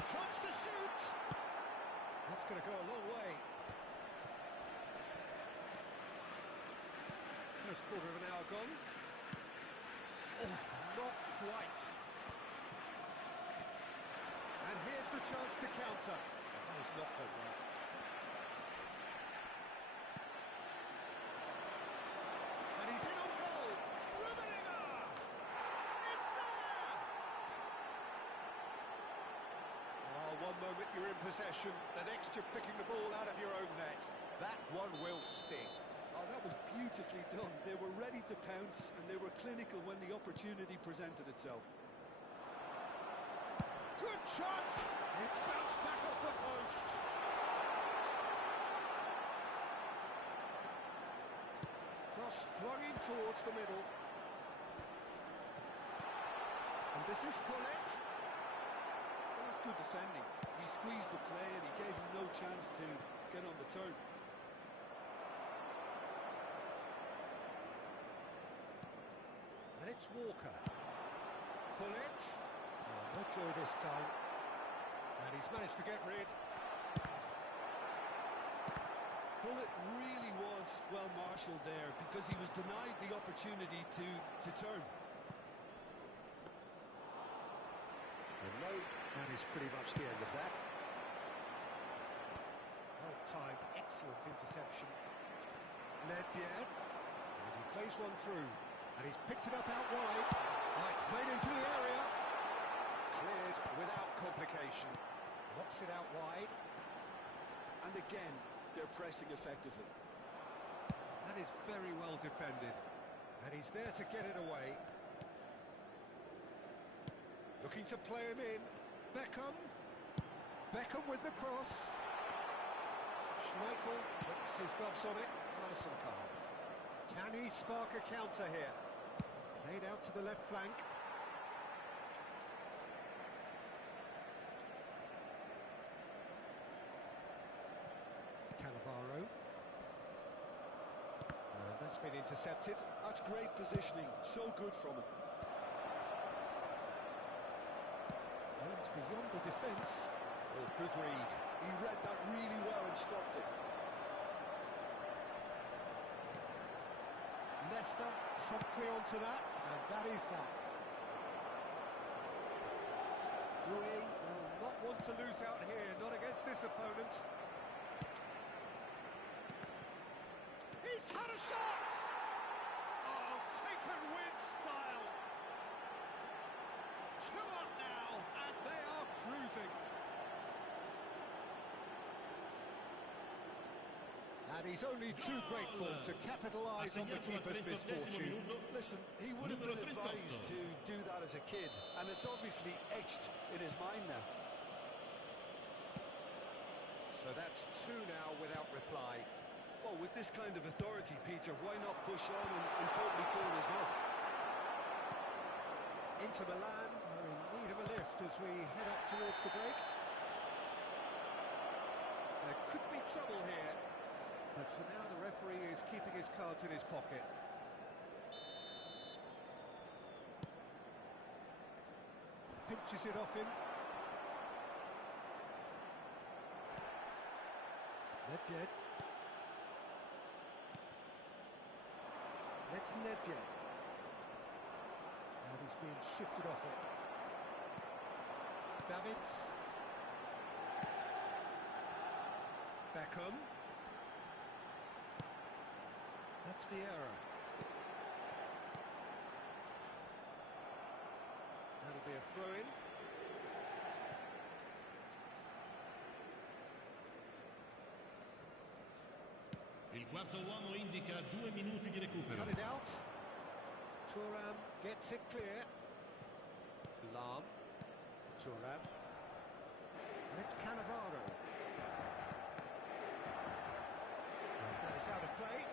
Chance to shoot! That's going to go a long way. First quarter of an hour gone. Oh, not quite. And here's the chance to counter. That was not quite well. And he's in on goal. Rubeninger! It's there! Oh, one moment you're in possession, the next you're picking the ball out of your own net. That one will sting. Oh, that was beautifully done. They were ready to pounce, and they were clinical when the opportunity presented itself. Good shot! It's bounced back off the post. Cross flung in towards the middle. And this is Pullet. Well, that's good defending. He squeezed the play, and he gave him no chance to get on the turn. And it's Walker. Pullet. Oh, no joy this time. And he's managed to get rid. Pullet really was well marshalled there because he was denied the opportunity to turn. And no, that is pretty much the end of that. Well timed, excellent interception. Nedved. And he plays one through. And he's picked it up out wide. Oh, it's played into the area. Cleared without complication. Knocks it out wide. And again, they're pressing effectively. That is very well defended. And he's there to get it away. Looking to play him in. Beckham. Beckham with the cross. Schmeichel puts his gloves on it. Nice and calm. Can he spark a counter here? Played out to the left flank. Cannavaro. That's been intercepted. That's great positioning, so good from him. Aimed beyond the defence. Oh, good read. He read that really well and stopped it. Leicester promptly onto that, and that is that. Dewey will not want to lose out here, not against this opponent. He's had a shot! Oh, taken with style. 2 up now, and they are cruising. And he's only too grateful to capitalise on the keeper's misfortune. Listen, he would have been advised to do that as a kid, and it's obviously etched in his mind now. So that's 2 now without reply. Well, with this kind of authority, Peter, why not push on and totally kill this off? Inter Milan are in need of a lift as we head up towards the break. There could be trouble here, but for now the referee is keeping his cards in his pocket. Pinches it off him. Nedved. That's Nedved. And he's being shifted off it. Davids. Beckham. That's Vieira. That'll be a throw-in. Il quarto uomo indica 2 minuti di recupero. Cut it out. Thuram gets it clear. Lam. Thuram. And it's Cannavaro. And that is out of play.